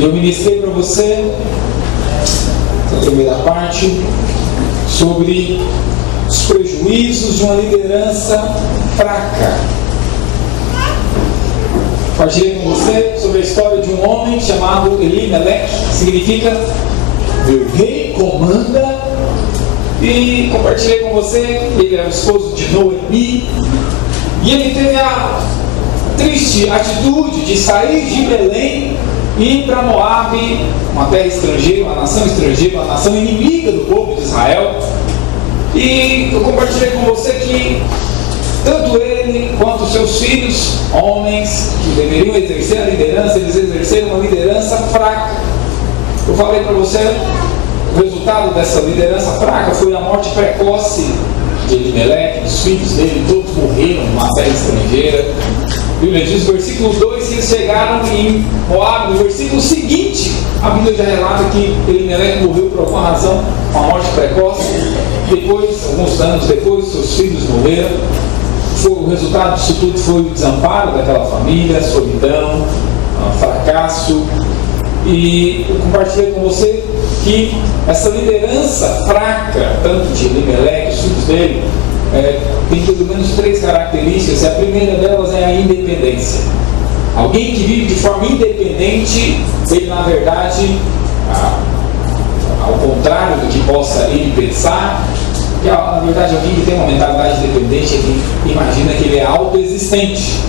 Eu ministrei para você, na primeira parte, sobre os prejuízos de uma liderança fraca. Compartilhei com você sobre a história de um homem chamado Elimelec, que significa meu rei comanda. E compartilhei com você, ele era o esposo de Noemi, e ele teve a triste atitude de sair de Belém e ir para Moabe, uma terra estrangeira, uma nação inimiga do povo de Israel. E eu compartilhei com você que tanto ele quanto seus filhos, homens que deveriam exercer a liderança, eles exerceram uma liderança fraca. Eu falei para você, o resultado dessa liderança fraca foi a morte precoce de Elimelec, dos filhos dele, todos morreram numa terra estrangeira. A Bíblia diz no versículo 2 que eles chegaram em Moabe. No versículo seguinte, a Bíblia já relata que Elimelec morreu por alguma razão, uma morte precoce. Depois, alguns anos depois, seus filhos morreram. O resultado disso tudo foi o desamparo daquela família, a solidão, o fracasso. E eu compartilhei com você que essa liderança fraca, tanto de Elimelec, os filhos dele, tem pelo menos 3 características. A primeira delas é a independência. Alguém que vive de forma independente, ele na verdade, ao contrário do que possa ele pensar, que na verdade alguém que tem uma mentalidade independente, ele imagina que ele é autoexistente.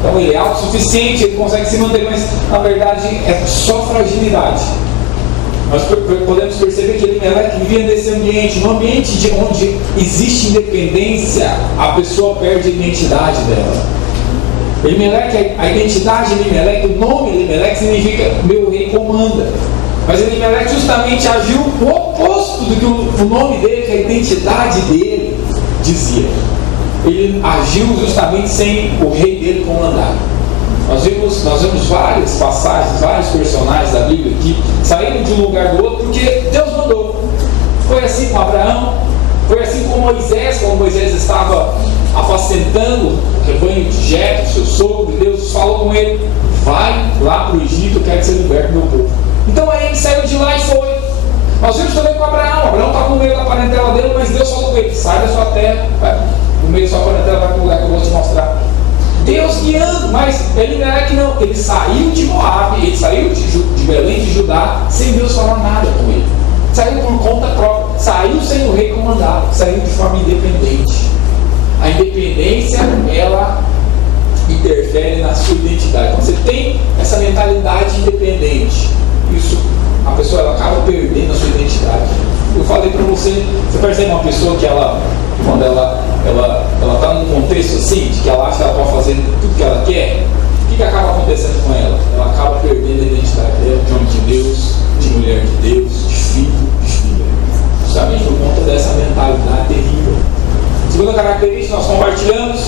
Então ele é autossuficiente, ele consegue se manter, mas na verdade é só fragilidade. Nós podemos perceber que Elimelec vivia nesse ambiente, no ambiente de onde existe independência, a pessoa perde a identidade dela. Elimelec, a identidade de Elimelec, o nome Elimelec significa meu rei comanda. Mas Elimelec justamente agiu o oposto do que o nome dele, que a identidade dele dizia. Ele agiu justamente sem o rei dele comandar. Nós vemos várias passagens, vários personagens da Bíblia que saíram de um lugar do outro porque Deus mandou. Foi assim com Abraão, foi assim com Moisés, quando Moisés estava apacentando o rebanho de Jetro, seu sogro, e Deus falou com ele: vai lá para o Egito, eu quero que você liberte meu povo. Então aí ele saiu de lá e foi. Nós vimos também com Abraão estava no meio da parentela dele, mas Deus falou com ele: sai da sua terra, vai, no meio da sua parentela, vai para o lugar que eu vou te mostrar. Deus guiando, mas Elimelec não, ele saiu de Moabe, ele saiu de Belém de Judá, sem Deus falar nada com ele. Saiu por conta própria, saiu sem o rei comandar, saiu de forma independente. A independência, ela interfere na sua identidade. Quando você tem essa mentalidade independente, isso, a pessoa ela acaba perdendo a sua identidade. Eu falei para você, você percebe uma pessoa que ela, quando ela está num contexto assim, de que ela acha que ela pode fazer tudo que ela quer, o que acaba acontecendo com ela? Ela acaba perdendo a identidade dela de homem de Deus, de mulher de Deus, de filho, de filha. Justamente por conta dessa mentalidade terrível. A segunda característica que nós compartilhamos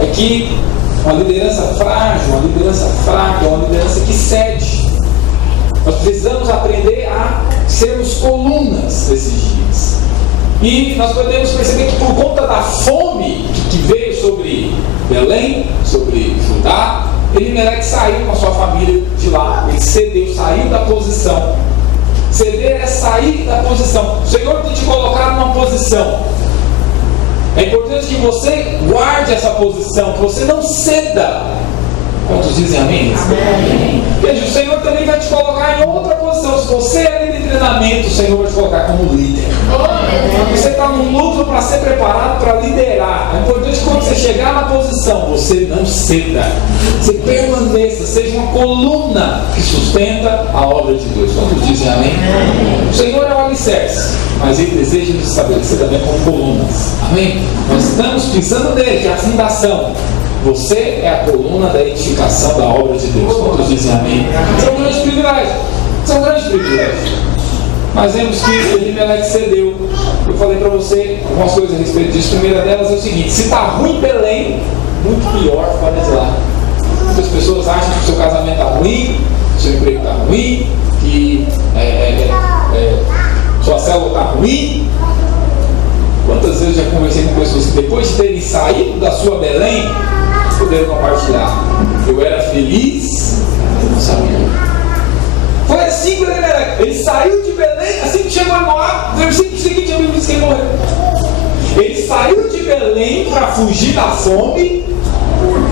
é que uma liderança frágil, uma liderança fraca, uma liderança que cede. Nós precisamos aprender a sermos colunas desses dias. E nós podemos perceber que por conta da fome que veio sobre Belém, sobre Judá, Elimelec saiu com a sua família de lá. Ele cedeu, saiu da posição. Ceder é sair da posição. O Senhor tem te colocado numa posição. É importante que você guarde essa posição, que você não ceda. Quantos dizem amém? Amém. Veja, o Senhor também vai te colocar em outra posição. Se você é líder de treinamento, o Senhor vai te colocar como líder. Você está num lucro para ser preparado para liderar. É importante que quando você chegar na posição, você não ceda. Você permaneça, seja uma coluna que sustenta a obra de Deus. Quantos dizem amém? O Senhor é o alicerce, mas Ele deseja nos estabelecer também como colunas. Amém? Nós estamos pensando nele, que é a fundação. Você é a coluna da edificação da obra de Deus. Quantos dizem amém? Isso é um grande privilégio. Isso é um grande privilégio. Mas vemos que Elimelec cedeu. Eu falei para você algumas coisas a respeito disso. A primeira delas é o seguinte: se está ruim em Belém, muito pior fora de lá. Muitas pessoas acham que o seu casamento está ruim, que o seu emprego está ruim, que sua célula está ruim. Quantas vezes eu já conversei com pessoas que depois de terem saído da sua Belém, puderam compartilhar: eu era feliz, eu não sabia. 5, ele saiu de Belém, assim que chegou a Moab, no versículo seguinte a Bíblia diz que ele morreu. Ele saiu de Belém para fugir da fome,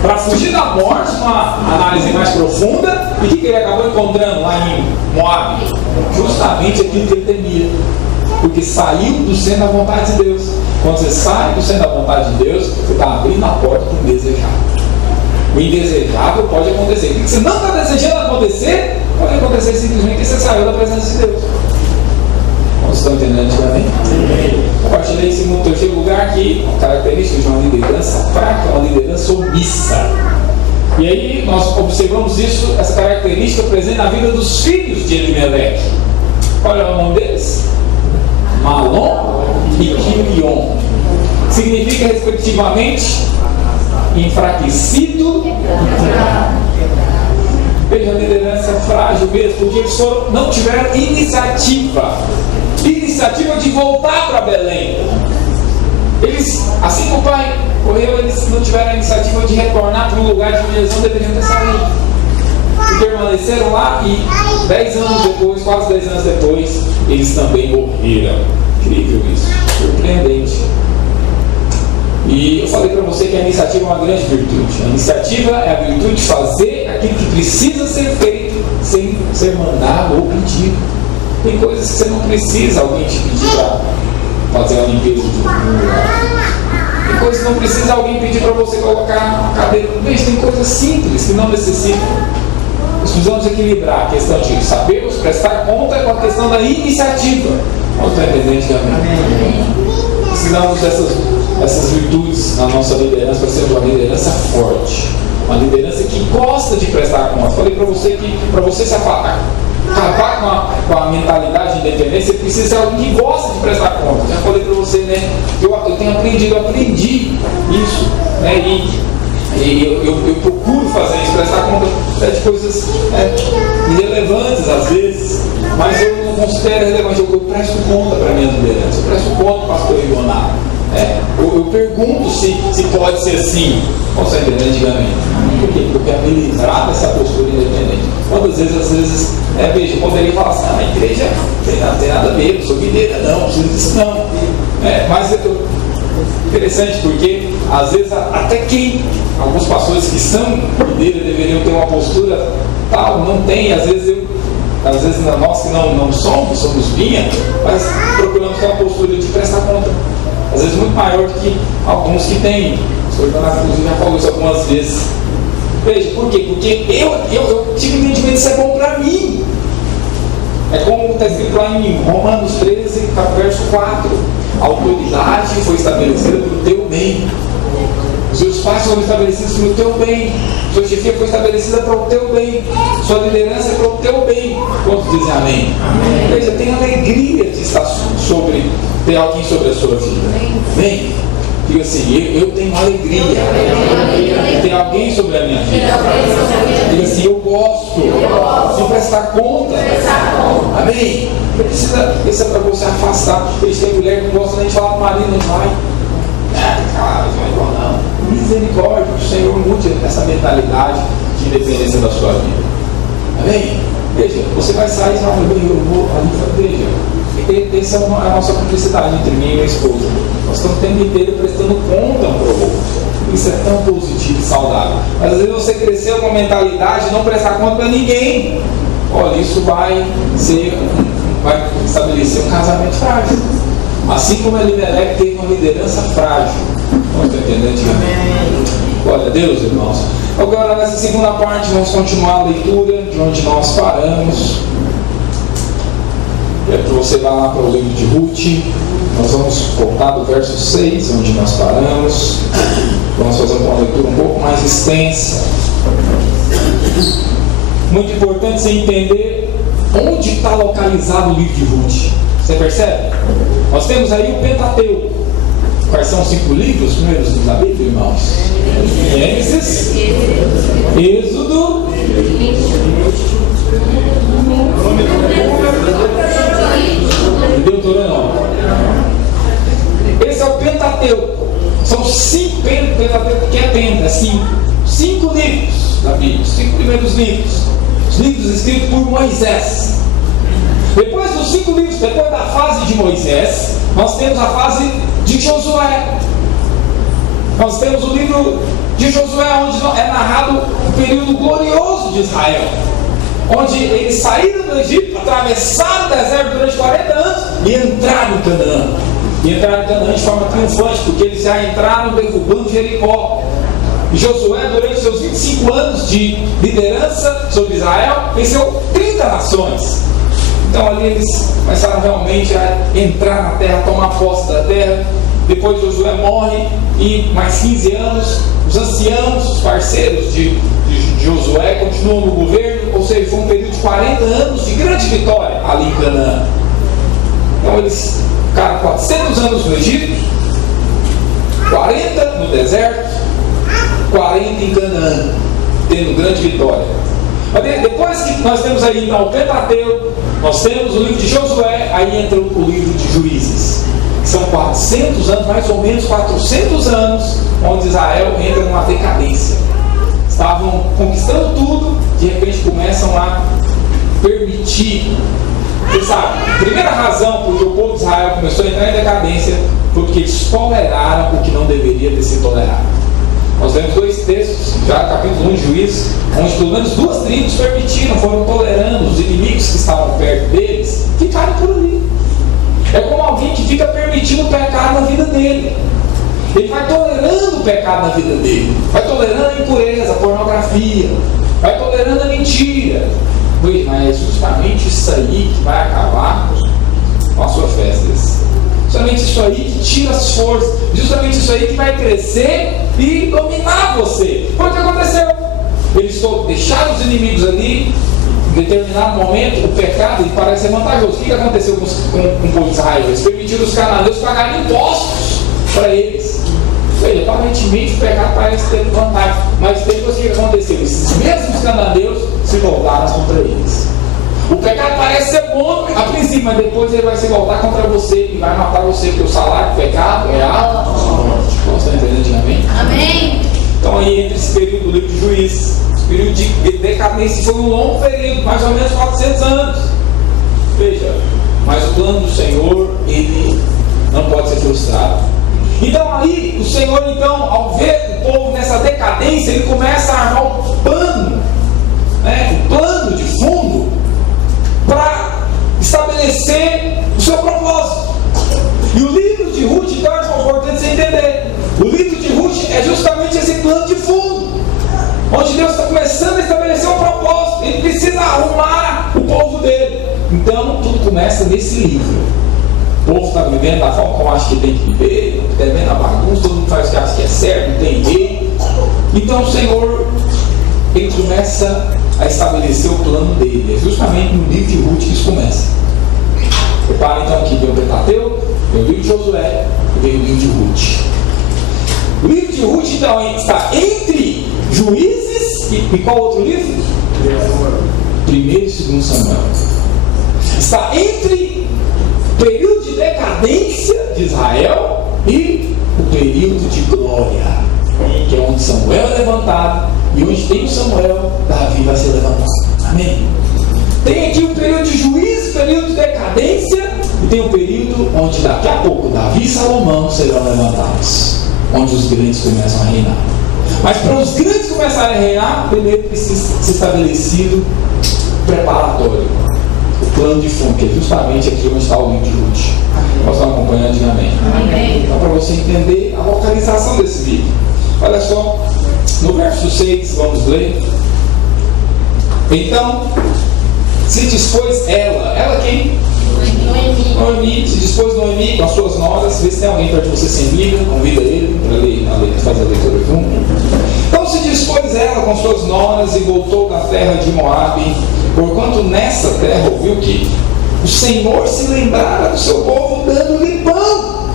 para fugir da morte, uma análise mais profunda. E o que ele acabou encontrando lá em Moab? Justamente aquilo que ele temia, porque saiu do centro da vontade de Deus. Quando você sai do centro da vontade de Deus, você está abrindo a porta para o indesejável. O indesejável pode acontecer. O que você não está desejando acontecer, pode acontecer simplesmente porque você saiu da presença de Deus. Vocês estão entendendo antigamente? Compartilhei isso no terceiro lugar, que a característica de uma liderança fraca é uma liderança omissa. E aí nós observamos isso, essa característica presente na vida dos filhos de Elimeleque. Qual é o nome deles? Malom e Quilion. Significa respectivamente enfraquecido e fraco. Veja, a liderança é frágil mesmo, porque eles não tiveram iniciativa de voltar para Belém. Eles, assim que o pai morreu, eles não tiveram a iniciativa de retornar para um lugar de onde eles não deveriam ter saído. E permaneceram lá, e 10 anos depois, quase 10 anos depois, eles também morreram. Incrível isso, surpreendente. E eu falei para você que a iniciativa é uma grande virtude. A iniciativa é a virtude de fazer aquilo que precisa ser feito sem ser mandado ou pedido. Tem coisas que você não precisa alguém te pedir para fazer a limpeza de um. Tem coisas que não precisa alguém pedir para você colocar a cadeira. Veja, tem coisas simples que não necessitam. Nós precisamos equilibrar a questão de sabermos prestar conta com a questão da iniciativa. Nós estamos entendendo, amém? Precisamos dessas virtudes na nossa liderança para ser uma liderança forte, uma liderança que gosta de prestar conta. Falei para você que para você se acabar com a mentalidade de independência, você precisa ser alguém que gosta de prestar conta. Já falei para você, né? Eu aprendi isso, né? E eu procuro fazer isso, prestar conta de coisas irrelevantes às vezes, mas eu não considero relevante. Eu presto conta para a minha liderança, eu presto conta para o pastor Ivonado. Eu pergunto se pode ser assim. Você entendeu antigamente? Por quê? Porque eu quero me livrar dessa postura independente. Quantas vezes, veja, eu poderia falar assim: a igreja não tem nada a ver, eu sou videira, não preciso disso, não. Mas interessante, porque às vezes até alguns pastores que são videira deveriam ter uma postura tal, não tem. Às vezes nós que não somos vinha, mas procuramos ter uma postura de prestar conta. Às vezes muito maior do que alguns que têm. O senhor inclusive já falou isso algumas vezes. Veja, por quê? Porque eu tive entendimento que isso é bom para mim. É como está escrito lá em Romanos 13, verso 4. A autoridade foi estabelecida para o teu bem. Os seus pais foram estabelecidos para o teu bem. Sua chefia foi estabelecida para o teu bem. Sua liderança é para o teu bem. Quantos dizem amém? Amém. Veja, tem alegria de estar ter alguém sobre a sua vida. Amém? Diga assim: eu tenho alegria de ter alguém sobre a minha vida. Diga assim: eu gosto de prestar conta. Amém? Isso é para você afastar. Tem mulher que não gosta nem de falar para o marido, não vai. Cara, não é igual não. Misericórdia, que o Senhor mude essa mentalidade de independência da sua vida. Amém? Veja, você vai sair e falar: eu vou ali. Veja, essa é a nossa cumplicidade entre mim e minha esposa. Nós estamos o tempo inteiro prestando conta um para o outro. Isso é tão positivo e saudável. Mas às vezes você cresceu com a mentalidade de não prestar conta para ninguém. Olha, isso vai estabelecer um casamento frágil. Assim como a Elimeleque teve uma liderança frágil. Não está entendendo? Glória a Deus, irmãos. Agora, nessa segunda parte, vamos continuar a leitura de onde nós paramos. Você vai lá para o livro de Ruth. Nós vamos voltar do verso 6, onde nós paramos. Vamos fazer uma leitura um pouco mais extensa. Muito importante você entender onde está localizado o livro de Ruth. Você percebe? Nós temos aí o Pentateuco. Quais são os 5 livros, os primeiros livros da Bíblia, irmãos? Gênesis, Êxodo, Deuteronômio. Esse é o Pentateuco. São 5 Pentateuco, que é penta, é 5 livros da Bíblia, 5 primeiros livros. Os livros escritos por Moisés. Depois dos 5 livros, depois da fase de Moisés, nós temos a fase de Josué. Nós temos o livro de Josué, onde é narrado o período glorioso de Israel, onde eles saíram do Egito, atravessaram o deserto durante 40 anos e entraram em Canaã. E entraram em Canaã de forma triunfante, porque eles já entraram derrubando Jericó. E Josué, durante seus 25 anos de liderança sobre Israel, venceu 30 nações. Então ali eles começaram realmente a entrar na terra, tomar posse da terra. Depois Josué morre e mais 15 anos, os anciãos, os parceiros de Josué continuam no governo, ou seja, foi um período de 40 anos de grande vitória ali em Canaã. Então eles ficaram 400 anos no Egito, 40 no deserto, 40 em Canaã, tendo grande vitória. Mas depois que nós temos aí então o Pentateuco, nós temos o livro de Josué, aí entra o livro de Juízes. São 400 anos, mais ou menos 400 anos, onde Israel entra numa decadência. Estavam conquistando tudo, de repente começam a permitir. Você sabe, a primeira razão por que o povo de Israel começou a entrar em decadência foi porque eles toleraram o que não deveria ter sido tolerado. Nós vemos 2 textos, já no capítulo 1 de Juízes, onde pelo menos 2 tribos permitiram, foram tolerando os inimigos que estavam perto deles, ficaram por ali. É como alguém que fica permitindo o pecado na vida dele. Ele vai tolerando o pecado na vida dele, vai tolerando a impureza, a pornografia, vai tolerando a mentira. Mas é justamente isso aí que vai acabar com a sua festa. Justamente isso aí que tira as forças, justamente isso aí que vai crescer e dominar você. Foi o que aconteceu. Eles deixaram os inimigos ali. Em determinado momento, o pecado parece ser vantajoso. O que aconteceu com o povo de Israel? Eles permitiram os cananeus pagarem impostos para eles. Ou seja, aparentemente o pecado parece ter vantagem. Mas depois o que aconteceu? Esses mesmos cananeus se voltaram contra eles. O pecado parece ser bom a princípio, mas depois ele vai se voltar contra você e vai matar você, porque o salário do pecado é a morte. Você está entendendo, amém? Amém. Então aí entra esse período do livro de Juízes. Período de decadência, foi um longo período, mais ou menos 400 anos. Veja, mas o plano do Senhor, ele não pode ser frustrado. Então aí, o Senhor, então, ao ver o povo nessa decadência, ele começa a armar o plano, o plano de fundo, para estabelecer o seu propósito. E o livro de Ruth, então, é importante você entender. O livro de Ruth é justamente esse plano de fundo, onde Deus está começando a estabelecer um propósito. Ele precisa arrumar o povo dele. Então tudo começa nesse livro. O povo está vivendo da forma como acha que tem que viver, está vivendo a bagunça, todo mundo faz o que acha que é certo, não tem jeito. Então o Senhor, ele começa a estabelecer o plano dele. É justamente no livro de Ruth que isso começa. Repara então que vem o Pentateuco, vem o livro de Josué e vem o livro de Ruth. O livro de Ruth então está entre Juízes e qual outro livro? 1º e 2º Samuel. Está entre o período de decadência de Israel e o período de glória, que é onde Samuel é levantado, e onde tem o Samuel, Davi vai ser levantado. Amém? Tem aqui o período de juízo, período de decadência, e tem o período onde daqui a pouco Davi e Salomão serão levantados, onde os grandes começam a reinar. Mas para os grandes começarem a reinar, primeiro precisa ser estabelecido preparatório, o plano de fundo, que é justamente aqui onde está o livro de Ruth. Nós estamos acompanhando antigamente. Então, para você entender a localização desse livro, olha só, no verso 6, vamos ler. Então, se dispôs ela quem? Noemi, se dispôs Noemi com as suas noras. Vê se tem alguém perto de você sem Bíblia, convida ele para fazer a leitura junto. Então se dispôs ela com suas noras e voltou da terra de Moabe, porquanto nessa terra ouviu que o Senhor se lembrara do seu povo dando-lhe pão.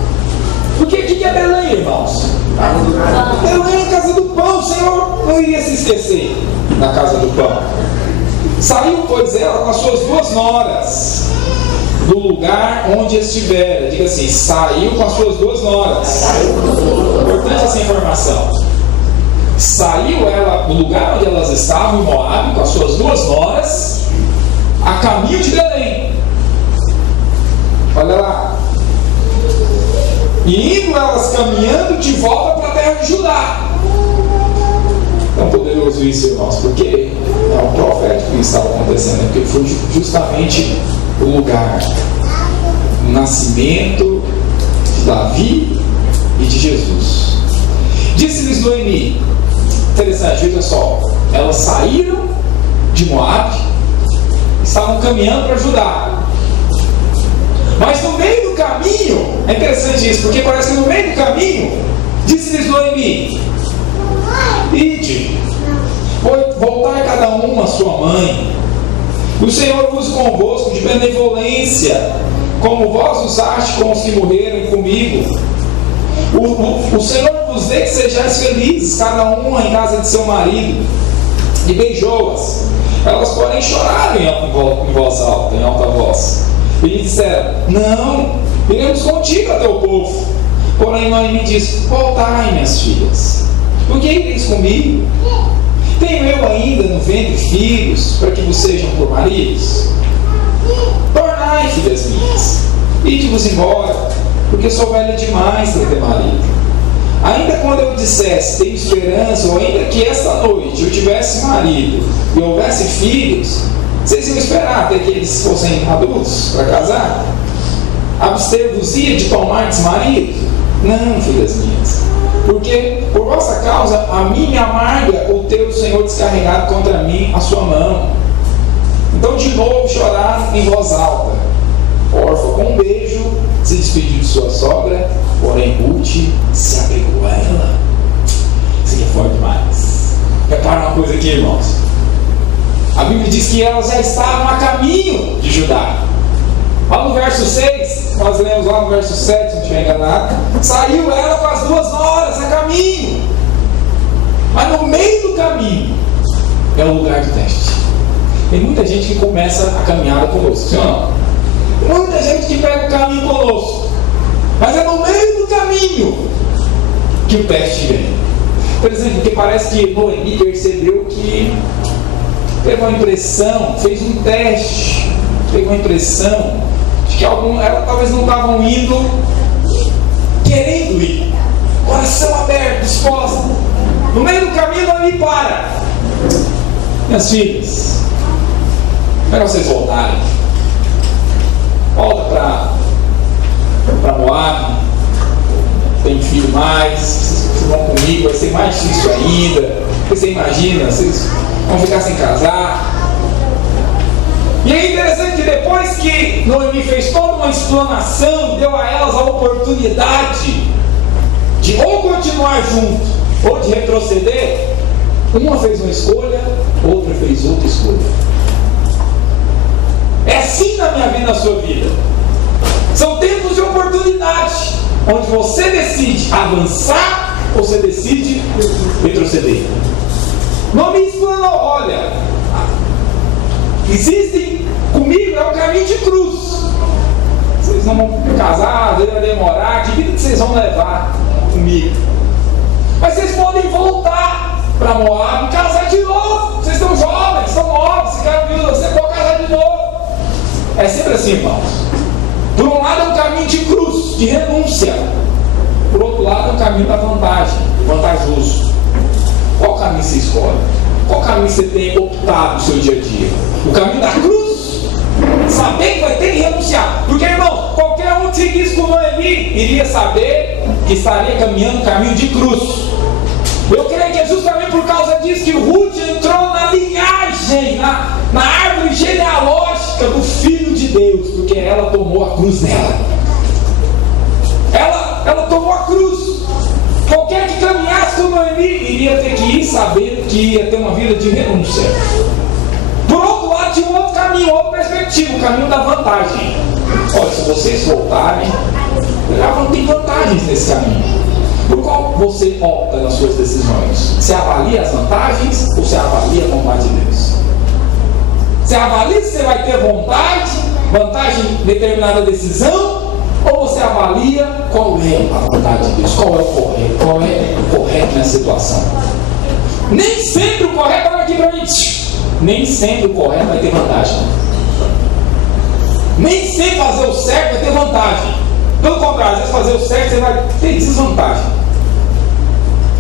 Porque o que é Belém, irmãos? Belém é a casa do pão. O Senhor não iria se esquecer da casa do pão. Saiu, pois, ela com as suas 2 noras do lugar onde estivera. Diga assim, saiu com as suas 2 noras. Importante essa informação. Saiu ela do lugar onde elas estavam, em Moabe, com as suas 2 noras, a caminho de Belém. Olha lá. E indo elas caminhando de volta para a terra de Judá. Tão poderoso isso, irmãos, porque é o profético que estava acontecendo, porque foi justamente o lugar, o nascimento de Davi e de Jesus. Disse-lhes Noemi, interessante, veja só, elas saíram de Moabe, estavam caminhando para Judá. Mas no meio do caminho, é interessante isso, porque parece que no meio do caminho, disse-lhes Noemi, ide, voltai cada uma a sua mãe, o Senhor use convosco de benevolência, como vós usaste com os que morreram comigo. O Senhor vos dê que sejais felizes, cada uma em casa de seu marido. E beijou-as. Elas, porém, choraram em voz alta, em alta voz. E lhe disseram, não, iremos contigo a teu povo. Porém, Noemi disse, voltai, minhas filhas, por que ireis comigo? Tenho eu ainda no ventre filhos, para que vos sejam por maridos? Tornai, filhas minhas, ide-vos embora, porque sou velha demais para ter marido. Ainda quando eu dissesse, tenho esperança, ou ainda que esta noite eu tivesse marido e houvesse filhos, vocês iam esperar até que eles fossem adultos para casar? Abster-vos-ia de tomar marido? Não, filhas minhas, porque por vossa causa a mim me amarga o teu Senhor descarregado contra mim a sua mão. Então de novo choraram em voz alta. Orfa, com um beijo, se despediu de sua sogra, porém Ruth se apegou a ela. Isso aqui é forte demais. Repara uma coisa aqui, irmãos. A Bíblia diz que elas já estavam a caminho de Judá. Lá no verso 6, nós lemos lá no verso 7, se não estiver enganado, saiu ela com as 2 horas a caminho. Mas no meio do caminho é o lugar do teste. Tem muita gente que começa a caminhada conosco, sim ou não? Muita gente que pega o caminho conosco, mas é no meio do caminho que o teste vem. Por exemplo, porque parece que Noemi percebeu que teve uma impressão, fez um teste, teve uma impressão de que elas talvez não estavam indo querendo ir, coração aberto, disposta. No meio do caminho, Noemi para. Minhas filhas, para vocês voltarem, volta para Moabe, tem filho mais, vocês vão comigo, vai ser mais difícil ainda, porque você imagina, vocês vão ficar sem casar. E é interessante que depois que Noemi fez toda uma explanação, deu a elas a oportunidade de ou continuar junto, ou de retroceder, uma fez uma escolha, outra fez outra escolha. É assim na minha vida, na sua vida. São tempos de oportunidade, onde você decide avançar ou você decide retroceder. Não me explanou, olha, existem comigo, é um caminho de cruz. Vocês não vão casar, vai demorar, que vida que vocês vão levar comigo? Mas vocês podem voltar para Moabe e casar de novo. Vocês estão jovens, estão novos, você quer vida, você pode casar de novo. É sempre assim, irmãos. Por um lado é um caminho de cruz, de renúncia. Por outro lado é um caminho da vantagem, vantajoso. Qual caminho você escolhe? Qual caminho você tem optado no seu dia a dia? O caminho da cruz? Saber que vai ter que renunciar. Porque, irmão, qualquer um que seguisse com Noemi iria saber que estaria caminhando um caminho de cruz. Eu creio que é justamente por causa disso que Ruth entrou na linhagem, na árvore genealógica do Filho de Deus, porque ela tomou a cruz dela. Ela tomou a cruz. Qualquer que caminhasse com Noemi iria ter que ir sabendo que ia ter uma vida de renúncia. Por outro lado, tinha um outro caminho, outra perspectiva, o caminho da vantagem. Olha, se vocês voltarem, já não tem vantagens nesse caminho. Por qual você opta nas suas decisões? Você avalia as vantagens ou você avalia a vontade de Deus? Você avalia se você vai ter vantagem em determinada decisão, ou você avalia qual é a vontade de Deus, qual é o correto nessa situação? Nem sempre o correto, olha aqui para mim, nem sempre o correto vai ter vantagem. Nem sempre fazer o certo vai ter vantagem. Pelo contrário, às vezes fazer o certo você vai ter desvantagem.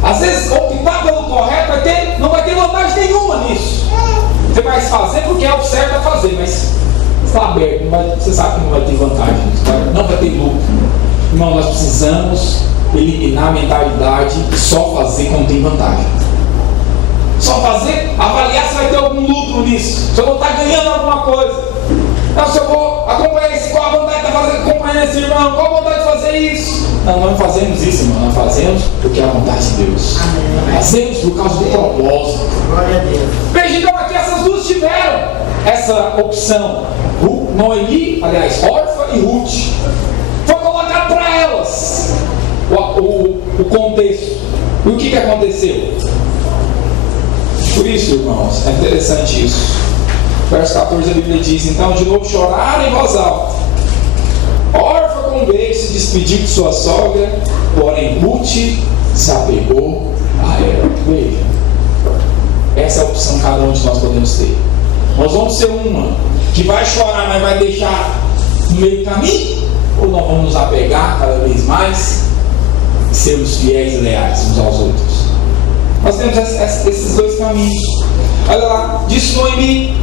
Às vezes optar pelo correto não vai ter vantagem nenhuma nisso. Você vai fazer porque é o certo a fazer, mas está aberto, você sabe que não vai ter vantagem, não vai ter lucro. Irmão, nós precisamos eliminar a mentalidade de só fazer quando tem vantagem. Só fazer, avaliar se vai ter algum lucro nisso, se eu vou estar ganhando alguma coisa. Não, se eu vou acompanhar esse, qual a vontade de fazer, acompanhar esse irmão, qual a vontade de fazer isso? Não, nós não fazemos isso, irmão, nós fazemos porque é a vontade de Deus. Amém. Fazemos por causa do propósito. Glória a Deus. Veja, então aqui essas duas tiveram essa opção. Noemi, aliás, Orfa e Ruth. Foi colocado para elas o contexto. E o que aconteceu? Por isso, irmãos, é interessante isso. Verso 14 a Bíblia diz: então de novo choraram em voz alta. Orfa com um beijo se despediu de sua sogra, porém Ruth se apegou a ela. Veja, essa é a opção que cada um de nós podemos ter. Nós vamos ser uma que vai chorar, mas vai deixar no meio do caminho, ou nós vamos nos apegar cada vez mais e sermos fiéis e leais uns aos outros. Nós temos esses dois caminhos. Olha lá, disse Noemi: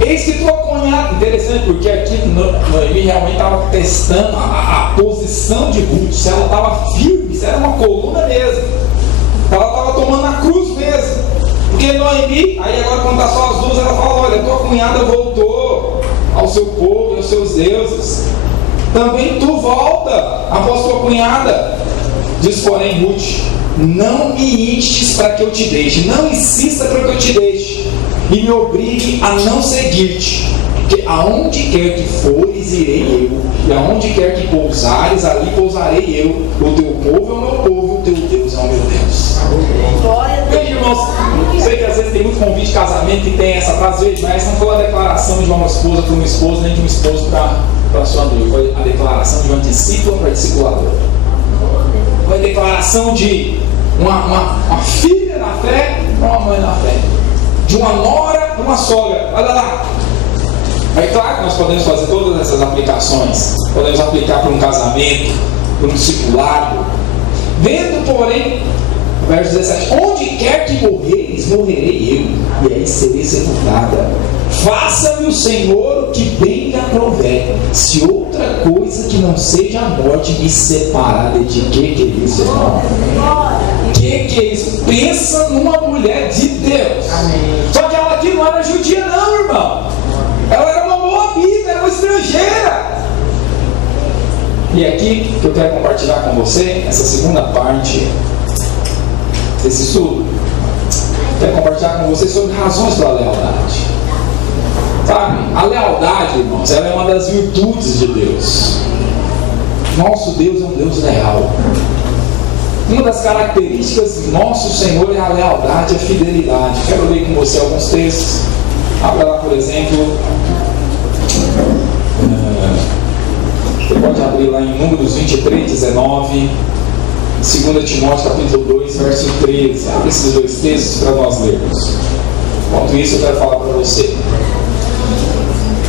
eis que tua cunhada. Interessante, porque aqui Noemi realmente estava testando a posição de Ruth, se ela estava firme, se era uma coluna mesmo, ela estava tomando a cruz mesmo. Porque Noemi, aí agora quando está só as duas, ela fala: olha, tua cunhada voltou ao seu povo e aos seus deuses, também tu volta após tua cunhada. Diz porém Ruth: não me instes para que eu te deixe, não insista para que eu te deixe, e me obrigue a não seguir-te, porque aonde quer que fores, irei eu, e aonde quer que pousares, ali pousarei eu. O teu povo é o meu povo, o teu Deus é o meu Deus. Veja, irmãos, sei que às vezes tem muito convite de casamento que tem essa frase, veja, mas essa não foi a declaração de uma esposa para uma esposa, nem de um esposo para sua noiva, foi a declaração de uma discípula para discipuladora. Foi a declaração de uma filha na fé para uma mãe na fé, de uma nora para uma sogra. Olha lá. É claro que nós podemos fazer todas essas aplicações, podemos aplicar para um casamento, para um discipulado. Vendo, porém, verso 17: onde quer que morreres, morrerei eu, e aí serei sepultada. Faça-me o Senhor o que bem lhe aprouver, se outra coisa que não seja a morte me separar de que é isso, irmão? Que é isso? Pensa numa mulher de Deus. Amém. Só que ela aqui não era judia não, irmão. Ela era uma moabita, era uma estrangeira. E aqui que eu quero compartilhar com você, essa segunda parte desse estudo, quero compartilhar com você sobre razões para a lealdade. Sabe, a lealdade, irmãos, ela é uma das virtudes de Deus. Nosso Deus é um Deus leal. Uma das características do nosso Senhor é a lealdade e a fidelidade. Quero ler com você alguns textos. Abra lá, por exemplo, você pode abrir lá em Números 23, 19, 2 Timóteo capítulo 2, verso 13. Abre esses dois textos para nós lermos. Enquanto isso, eu quero falar para você.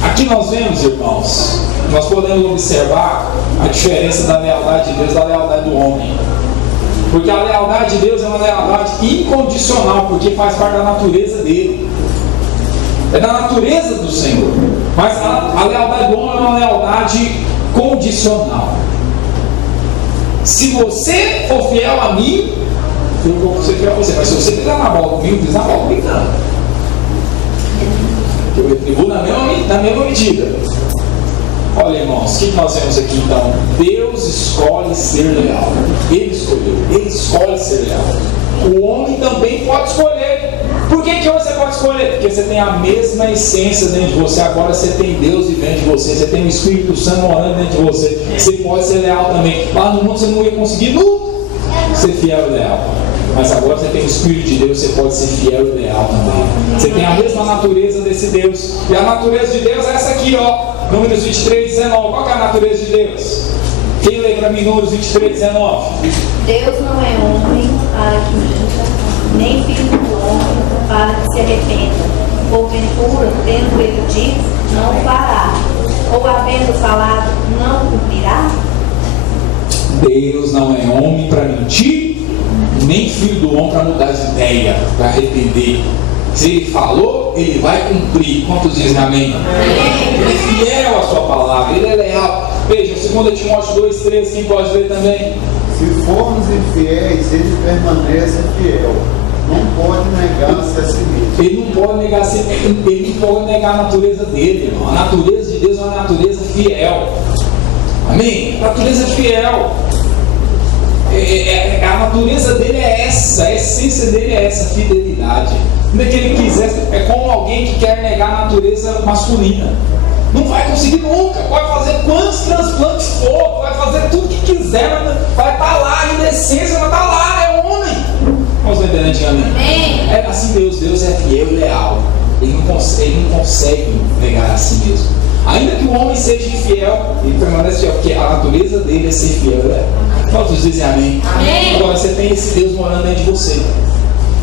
Aqui nós vemos, irmãos, nós podemos observar a diferença da lealdade de Deus e da lealdade do homem. Porque a lealdade de Deus é uma lealdade incondicional, porque faz parte da natureza dele. É da natureza do Senhor. Mas a lealdade do homem é uma lealdade condicional. Se você for fiel a mim, eu vou ser fiel a você. Mas se você pisar na bola comigo, pisar na bola comigo não. Eu retribuo na mesma medida. Olha, irmãos, o que nós vemos aqui então? Deus escolhe ser leal. Ele escolheu, ele escolhe ser leal. O homem também pode escolher. Por que você pode escolher? Porque você tem a mesma essência dentro de você. Agora você tem Deus dentro de você. Você tem o Espírito Santo morando dentro de você. Você pode ser leal também. Lá no mundo você não ia conseguir nunca ser fiel e leal. Mas agora você tem o Espírito de Deus, você pode ser fiel e leal também. Você tem a mesma natureza desse Deus. E a natureza de Deus é essa aqui, ó. Números 23, 19. Qual que é a natureza de Deus? Quem lê para mim Números 23, 19? Deus não é homem para que minta, nem filho do homem para que se arrependa. Porventura, tendo ele dito, não fará. ou havendo falado, não cumprirá? Deus não é homem para mentir, nem filho do homem para mudar de ideia, para arrepender. Se ele falou, ele vai cumprir. Quantos dizem amém? Ele é fiel à sua palavra, ele é leal. Veja, 2 Timóteo 2,13, quem pode ler também? Se formos infiéis, ele permanece fiel. Não pode negar-se a si mesmo. Ele não pode negar ele não pode negar a natureza dele, irmão. A natureza de Deus é uma natureza fiel. Amém? A natureza fiel. A natureza dele é essa, a essência dele é essa, fidelidade. Não é que ele quisesse, é como alguém que quer negar a natureza masculina. Não vai conseguir nunca, pode fazer quantos transplantes for, vai fazer tudo que quiser, vai estar lá, a essência vai estar lá, é homem. Vamos entender antigamente? É assim Deus é fiel e leal. Ele não consegue negar a si mesmo. Ainda que o homem seja infiel, ele permanece fiel, porque a natureza dele é ser fiel e leal. Quantos dizem amém? Agora você tem esse Deus morando dentro de você.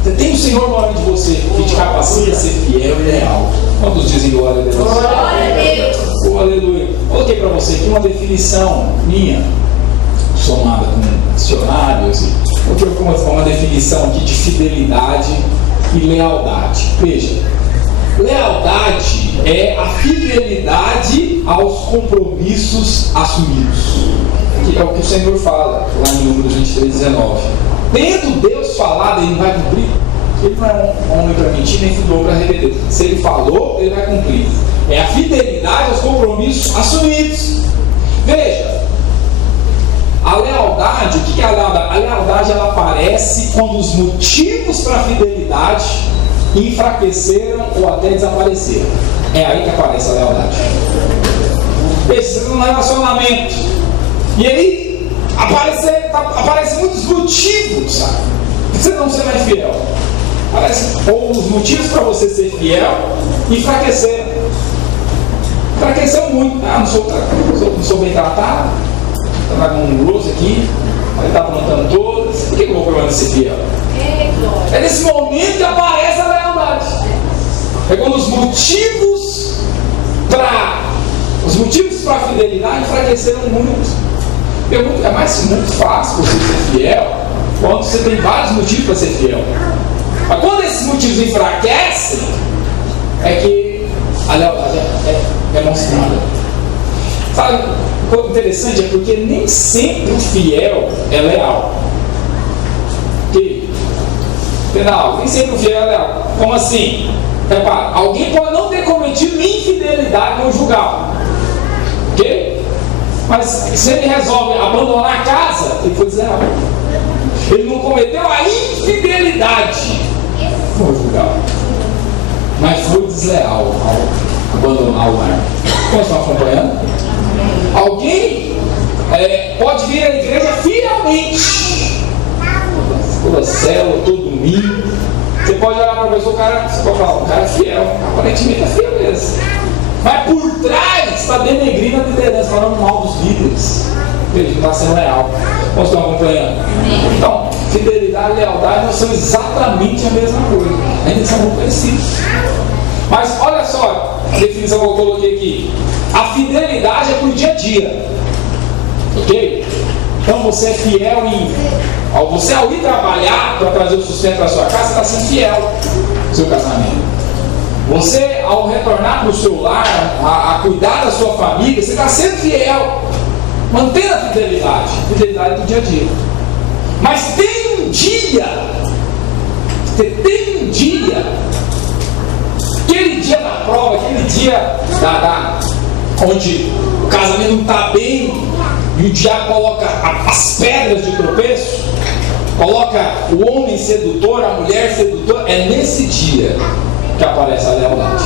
Você tem o Senhor morando de você, que te capacita a ser fiel e leal. Quantos dizem glória a Deus? Glória a Deus! Oh, aleluia! Coloquei para você aqui uma definição minha, somada com dicionários. Coloquei uma definição aqui de fidelidade e lealdade. Veja, lealdade é a fidelidade aos compromissos assumidos. Que é o que o Senhor fala lá em Números 23:19. Tendo Deus falado, ele vai cumprir. Ele não é um homem para mentir, nem filho do homem para arrepender. Se ele falou, ele vai cumprir. É a fidelidade aos compromissos assumidos. Veja, a lealdade, o que é a lealdade? A lealdade ela aparece quando os motivos para a fidelidade enfraqueceram ou até desapareceram. É aí que aparece a lealdade. Veja, você está num relacionamento. E aí aparecem muitos motivos, sabe? Por que você não ser mais fiel? Ou os motivos para você ser fiel enfraqueceram. Enfraqueceu muito. Não sou bem tratado. Está com um grosso aqui. Ele está plantando todas. Por que eu vou permanecer fiel? É nesse momento que aparece a lealdade. É quando os motivos para a fidelidade enfraqueceram muito. É muito fácil você ser fiel quando você tem vários motivos para ser fiel. Mas quando esses motivos enfraquecem, é que a lealdade é mostrada. Sabe, o que é interessante é porque nem sempre o fiel é leal. Ok? Entendeu? Nem sempre o fiel é leal. Como assim? Repara, alguém pode não ter cometido infidelidade conjugal. Ok? Mas se ele resolve abandonar a casa, ele foi desleal. Ele não cometeu a infidelidade conjugal, mas foi desleal ao abandonar o lar. Como estão acompanhando? Alguém pode vir à igreja fielmente, toda célula, todo domingo. Você pode olhar para a pessoa, você pode falar, o cara é fiel, aparentemente é fiel mesmo. Mas por trás está denegrindo a liderança, falando mal dos líderes. Ele não está sendo leal. Vocês estão acompanhando? Então, fidelidade e lealdade não são exatamente a mesma coisa. Ainda são muito parecidos. Mas olha só a definição que eu coloquei aqui. A fidelidade é para o dia a dia. Ok? Então você é fiel ao ir trabalhar para trazer o sustento para a sua casa, você está sendo fiel ao seu casamento. Você, ao retornar para o seu lar, a cuidar da sua família, você está sendo fiel, mantendo a fidelidade do dia a dia. Mas tem um dia, aquele dia da prova, aquele dia onde o casamento não está bem, e o diabo coloca as pedras de tropeço, coloca o homem sedutor, a mulher sedutora, é nesse dia que aparece a lealdade.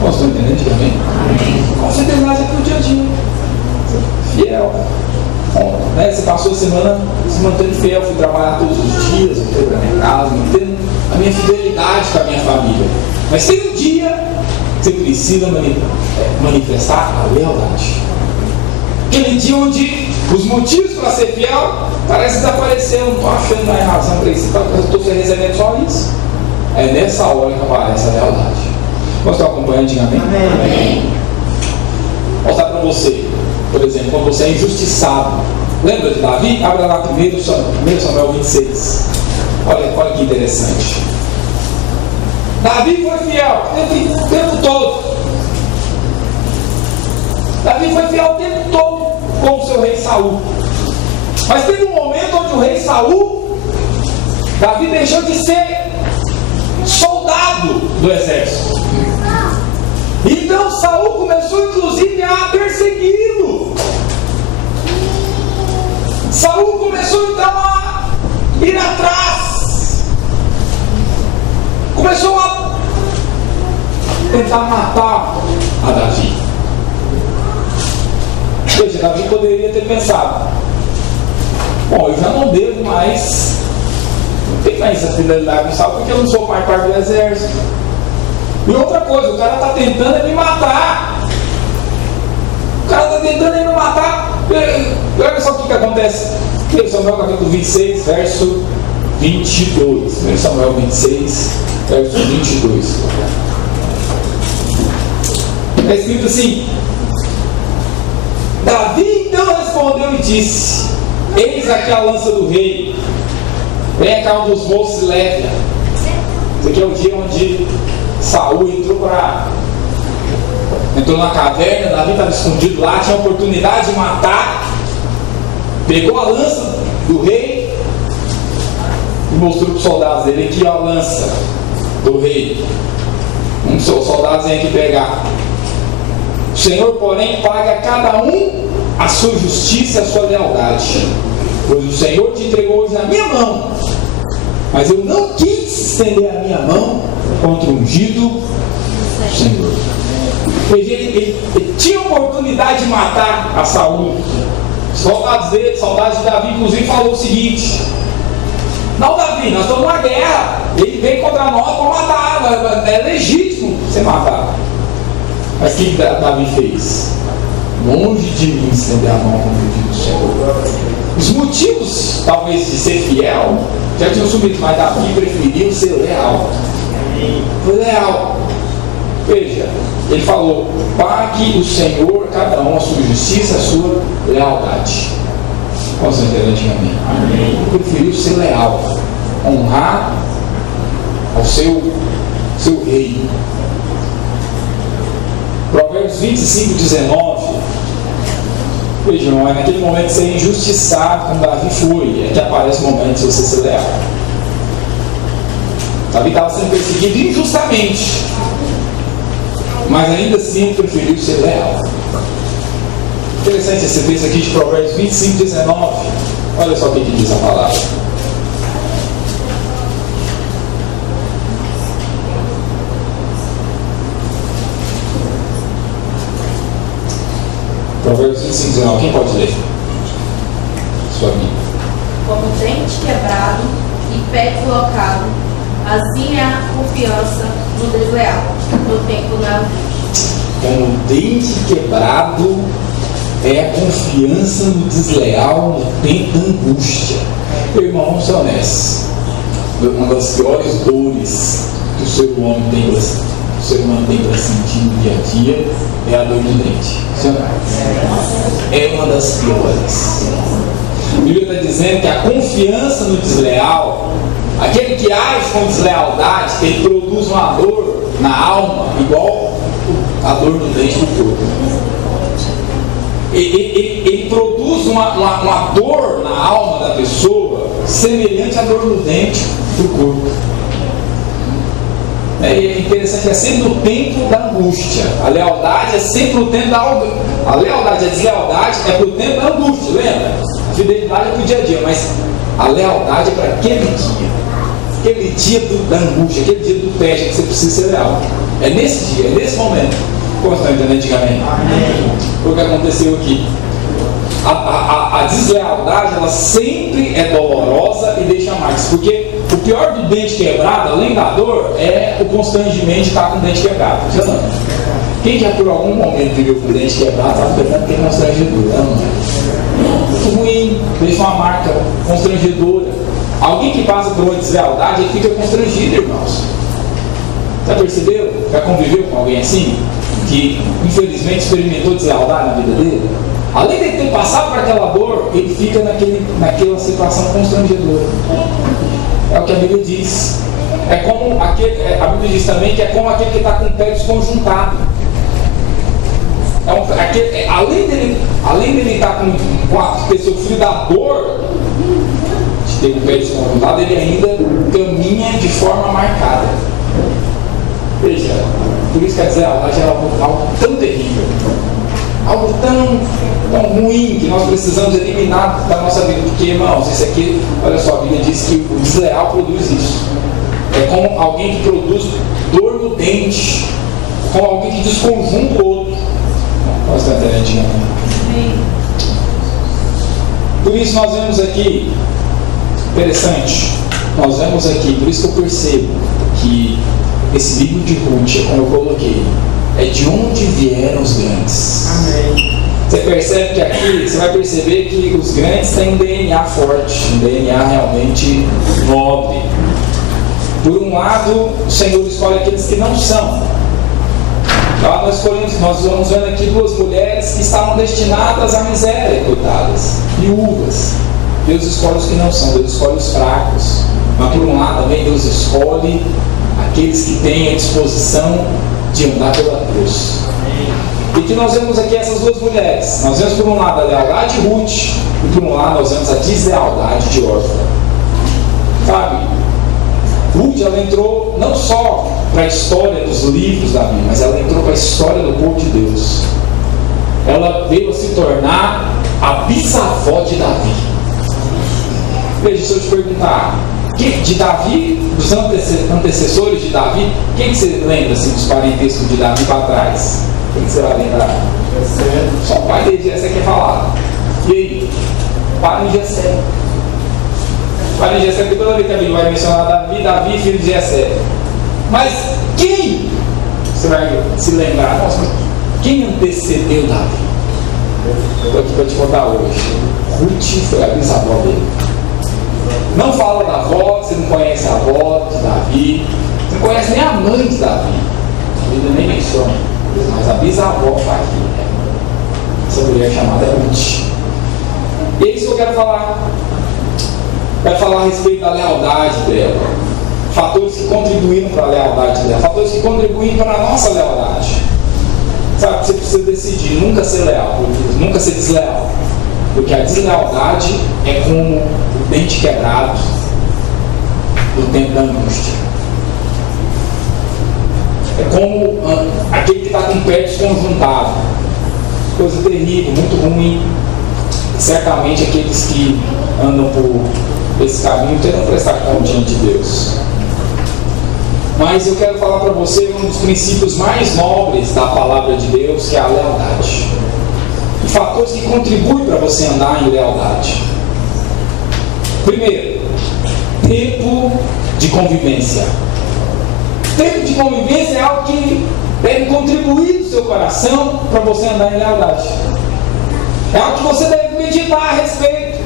Vocês estão entendendo, amém? Com fidelidade é para o dia a dia. Fiel. Bom, né? Você passou a semana se mantendo fiel, fui trabalhar todos os dias, mantendo para minha casa, mantendo a minha fidelidade com a minha família. Mas tem um dia que você precisa manifestar a lealdade. Aquele dia onde os motivos para ser fiel parecem desaparecer, eu não estou achando mais razão para isso, eu estou recebendo só isso. É nessa hora que aparece a lealdade. Você está acompanhando, diga amém? Amém. Você está para você, por exemplo, quando você é injustiçado. Lembra de Davi? Abra lá 1 Samuel 26. Olha que interessante. Davi foi fiel o tempo todo. Davi foi fiel o tempo todo com o seu rei Saul. Mas teve um momento onde o rei Saul, Davi deixou de ser soldado do exército. Então Saul começou inclusive a persegui-lo. Saul começou então a ir atrás. Começou a tentar matar a Davi. Veja, Davi poderia ter pensado: bom, eu já não devo mais, não tenho mais essa fidelidade com Saul, porque eu não sou mais parte do exército. E outra coisa, o cara está tentando me matar. O cara está tentando me matar. E olha só o que acontece. 1 Samuel capítulo 26, verso 22. 1 Samuel 26, verso 22. Está escrito assim: Davi então respondeu e disse: eis aqui a lança do rei, vem cá um dos moços e leve-a. Esse aqui é o dia onde Saul entrou na caverna, Davi estava escondido lá, tinha a oportunidade de matar, pegou a lança do rei e mostrou para os soldados dele: aqui é a lança do rei, os soldados vêm aqui pegar. O Senhor, porém, paga a cada um a sua justiça e a sua lealdade, pois o Senhor te entregou hoje na minha mão, mas eu não quis estender a minha mão contra o ungido do Senhor. Ele tinha oportunidade de matar a Saul. Soldados de Davi, inclusive, falou o seguinte: não, Davi, nós estamos numa guerra, ele vem contra nós para matar, é legítimo você matar. Mas o que Davi fez? Longe de mim estender a mão contra o ungido do Senhor. Os motivos, talvez, de ser fiel já tinham subido, mas Davi preferiu ser leal. Foi leal. Veja, ele falou: pague o Senhor cada um a sua justiça, a sua lealdade. Posso entender antigamente? Ele preferiu ser leal, honrar ao seu rei. Provérbios 25, 19. Vejam, é naquele momento de ser injustiçado, como Davi foi, é que aparece o momento de você ser leal. Davi estava sendo perseguido injustamente, mas ainda assim preferiu ser leal. Interessante esse texto aqui de Provérbios 25, 19. Olha só o que diz a palavra. Provérbios 25, 19. Quem pode ler? Sua Bíblia. Como dente quebrado e pé deslocado, assim é a confiança no desleal, no tempo da angústia. Como dente quebrado é a confiança no desleal no tempo da angústia. Meu irmão, vamos ser honestos. Uma das piores dores que o ser humano tem para sentir no dia a dia é a dor do dente. É uma das piores. A Bíblia está dizendo que a confiança no desleal, aquele que age com deslealdade, ele produz uma dor na alma igual a dor do dente do corpo. Ele produz uma dor na alma da pessoa semelhante à dor no dente do corpo. É interessante, é sempre no tempo da angústia. A lealdade é sempre no tempo da angústia. A lealdade, a deslealdade é para o tempo da angústia, lembra? A fidelidade é para o dia a dia, mas a lealdade é para aquele dia. Aquele dia da angústia, aquele dia do teste que você precisa ser leal. É nesse dia, é nesse momento. Como estão entendendo antigamente? Foi o que aconteceu aqui. A deslealdade, ela sempre é dolorosa e deixa marcas, porque o pior do dente quebrado, além da dor, é o constrangimento de estar com o dente quebrado. Quem já por algum momento viveu com o dente quebrado, está pensando que é constrangedor. Muito ruim, deixa uma marca constrangedora. Alguém que passa por uma deslealdade, ele fica constrangido, irmãos. Já percebeu? Já conviveu com alguém assim? que infelizmente experimentou deslealdade na vida dele, além de ter passado por aquela dor, ele fica naquela situação constrangedora. É o que a Bíblia diz. É como a Bíblia diz também que é como aquele que está com o pé desconjuntado. Além dele estar com a pessoa sofrendo da dor de ter o pé desconjuntado, ele ainda caminha de forma marcada. Veja, por isso que a deslealdade é algo tão terrível, algo tão ruim, que nós precisamos eliminar da nossa vida. Porque, irmãos, isso aqui, olha só, a Bíblia diz que o desleal produz isso. É como alguém que produz dor no dente, como alguém que desconjunta o outro. Nós estamos entendendo? Por isso nós vemos aqui, interessante, nós vemos aqui, por isso que eu percebo que esse livro de Ruth, como eu coloquei, é de onde vieram os grandes. Amém. Você percebe que aqui, você vai perceber que os grandes têm um DNA forte, um DNA realmente nobre. Por um lado, o Senhor escolhe aqueles que não são. Lá nós vamos vendo aqui duas mulheres que estavam destinadas à miséria, coitadas, viúvas. Deus escolhe os que não são, Deus escolhe os fracos. Mas por um lado também Deus escolhe aqueles que têm a disposição de andar pela cruz. E que nós vemos aqui essas duas mulheres. Nós vemos por um lado a lealdade de Ruth, e por um lado nós vemos a deslealdade de Orfa. Sabe? Ruth, ela entrou não só para a história dos livros da Bíblia, mas ela entrou para a história do povo de Deus. Ela veio a se tornar a bisavó de Davi. Veja, se eu te perguntar, de Davi, dos antecessores de Davi, quem que você lembra assim, dos parentescos de Davi para trás? Quem que você vai lembrar? Só o pai dele, Jessé quer falar. E aí? Pai de Jessé. Pai de Jessé, porque toda vez que a Bíblia vai mencionar Davi, filho de Jessé. Mas quem? Você vai se lembrar, nossa, quem antecedeu Davi? Estou aqui para te contar hoje. Ruth foi a bisavó dele. Não fala da avó, você não conhece a avó de Davi, você não conhece nem a mãe de Davi. A Bíblia nem menciona, mas a bisavó está aqui. Essa mulher chamada Ruth. E é isso que eu quero falar. Quero falar a respeito da lealdade dela. Fatores que contribuíram para a lealdade dela. Fatores que contribuem para a nossa lealdade. Sabe, você precisa decidir nunca ser leal, nunca ser desleal. Porque a deslealdade é como o dente quebrado no tempo da angústia. É como aquele que está com o pé desconjuntado. Coisa terrível, muito ruim. Certamente aqueles que andam por esse caminho terão que prestar conta diante de Deus. Mas eu quero falar para você um dos princípios mais nobres da palavra de Deus, que é a lealdade. E fatores que contribuem para você andar em lealdade. Primeiro, tempo de convivência. Tempo de convivência é algo que deve contribuir no seu coração para você andar em lealdade. É algo que você deve meditar a respeito.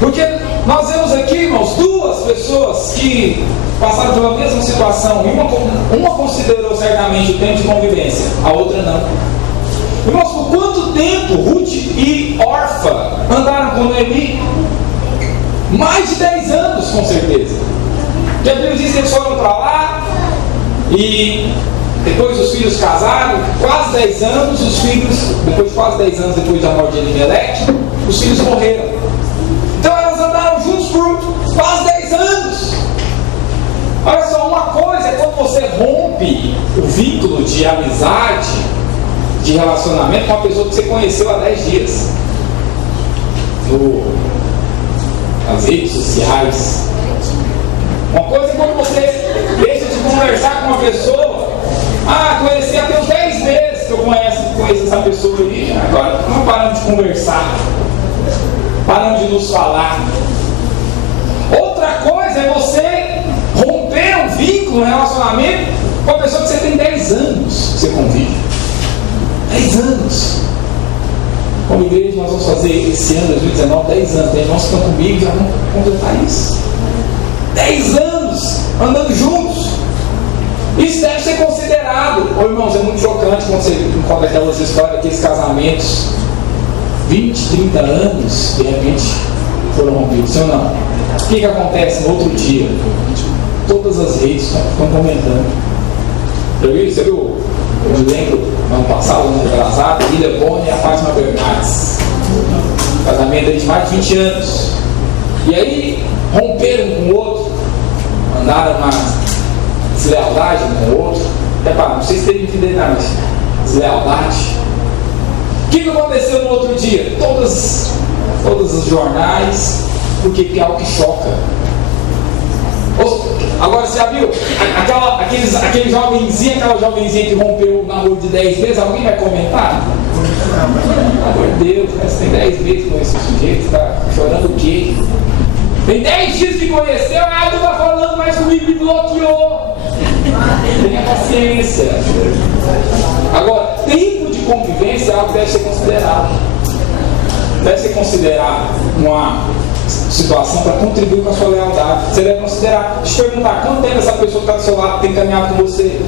Porque nós vemos aqui, irmãos, duas pessoas que passaram pela mesma situação. E uma considerou certamente o tempo de convivência, a outra não. Irmãos, por quanto tempo Ruth e Orfa andaram com Noemi? Mais de 10 anos, com certeza. Porque a Bíblia diz que eles foram para lá e depois os filhos casaram, quase 10 anos, os filhos, depois de quase 10 anos depois da morte de Elimelec, os filhos morreram. Então elas andaram juntos por quase 10 anos. Olha só, uma coisa é quando você rompe o vínculo de amizade, de relacionamento com uma pessoa que você conheceu há 10 dias. Nas redes sociais. Uma coisa é quando você deixa de conversar com uma pessoa. Conheci até uns 10 meses que eu conheço essa pessoa ali. Agora não paramos de conversar. Paramos de nos falar. Outra coisa é você romper um vínculo, um relacionamento com uma pessoa que você tem 10 anos que você convive. 10 anos. Como igreja, nós vamos fazer esse ano, 2019, 10 anos. Tem irmãos que estão comigo e já vão completar isso. 10 anos andando juntos. Isso deve ser considerado. Irmãos, é muito chocante quando quando você encontra aquelas histórias, aqueles casamentos, 20, 30 anos, de repente foram rompidos, sim ou não? O que acontece no outro dia? Todas as redes estão comentando. Você viu? Eu lembro, no ano passado, no ano atrasado, William Bonner e a Fátima Bernardes. Casamento de mais de 20 anos. E aí, romperam um com o outro, andaram uma deslealdade um com o outro. Não sei se teve infidelidade, mas deslealdade. O que aconteceu no outro dia? Todos os jornais, porque é algo que choca. Agora, você já viu aquele jovenzinho, aquela jovenzinha que rompeu o namoro de 10 vezes? Alguém vai comentar? Pelo amor de Deus, você tem 10 vezes com esse sujeito, você está chorando o quê? Tem 10 dias que conheceu, não está falando mais comigo, me bloqueou. Tenha paciência. Agora, tempo de convivência é algo que deve ser considerado. Deve ser considerado uma situação para contribuir com a sua lealdade. Você deve considerar, deixa eu perguntar, quanto tempo essa pessoa que está do seu lado tem caminhado com você?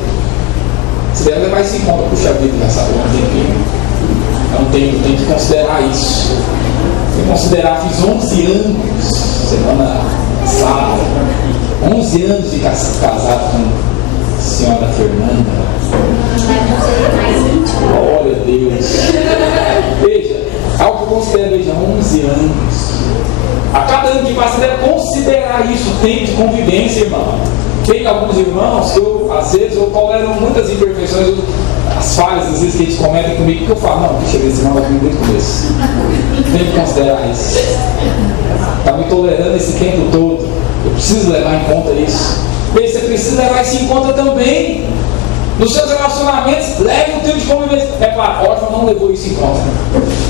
Você deve levar isso em conta. Puxa vida, já sabe um tempinho. Então tem que considerar isso. Tem que considerar, fiz 11 anos, semana passada, 11 anos de casado com a senhora Fernanda. Glória a Deus. Veja, algo que eu considero, veja, 11 anos. A cada ano que passa, você deve considerar isso, tempo de convivência, irmão. Tem alguns irmãos que às vezes, eu tolero muitas imperfeições, as falhas, às vezes, que eles cometem comigo, que eu falo, não, deixa eu ver, esse irmão vai comigo desde o começo. Tem que considerar isso. Está me tolerando esse tempo todo. Eu preciso levar em conta isso. Você precisa levar isso em conta também. Nos seus relacionamentos, leve um tempo de convivência. É claro, órfão não levou isso em conta.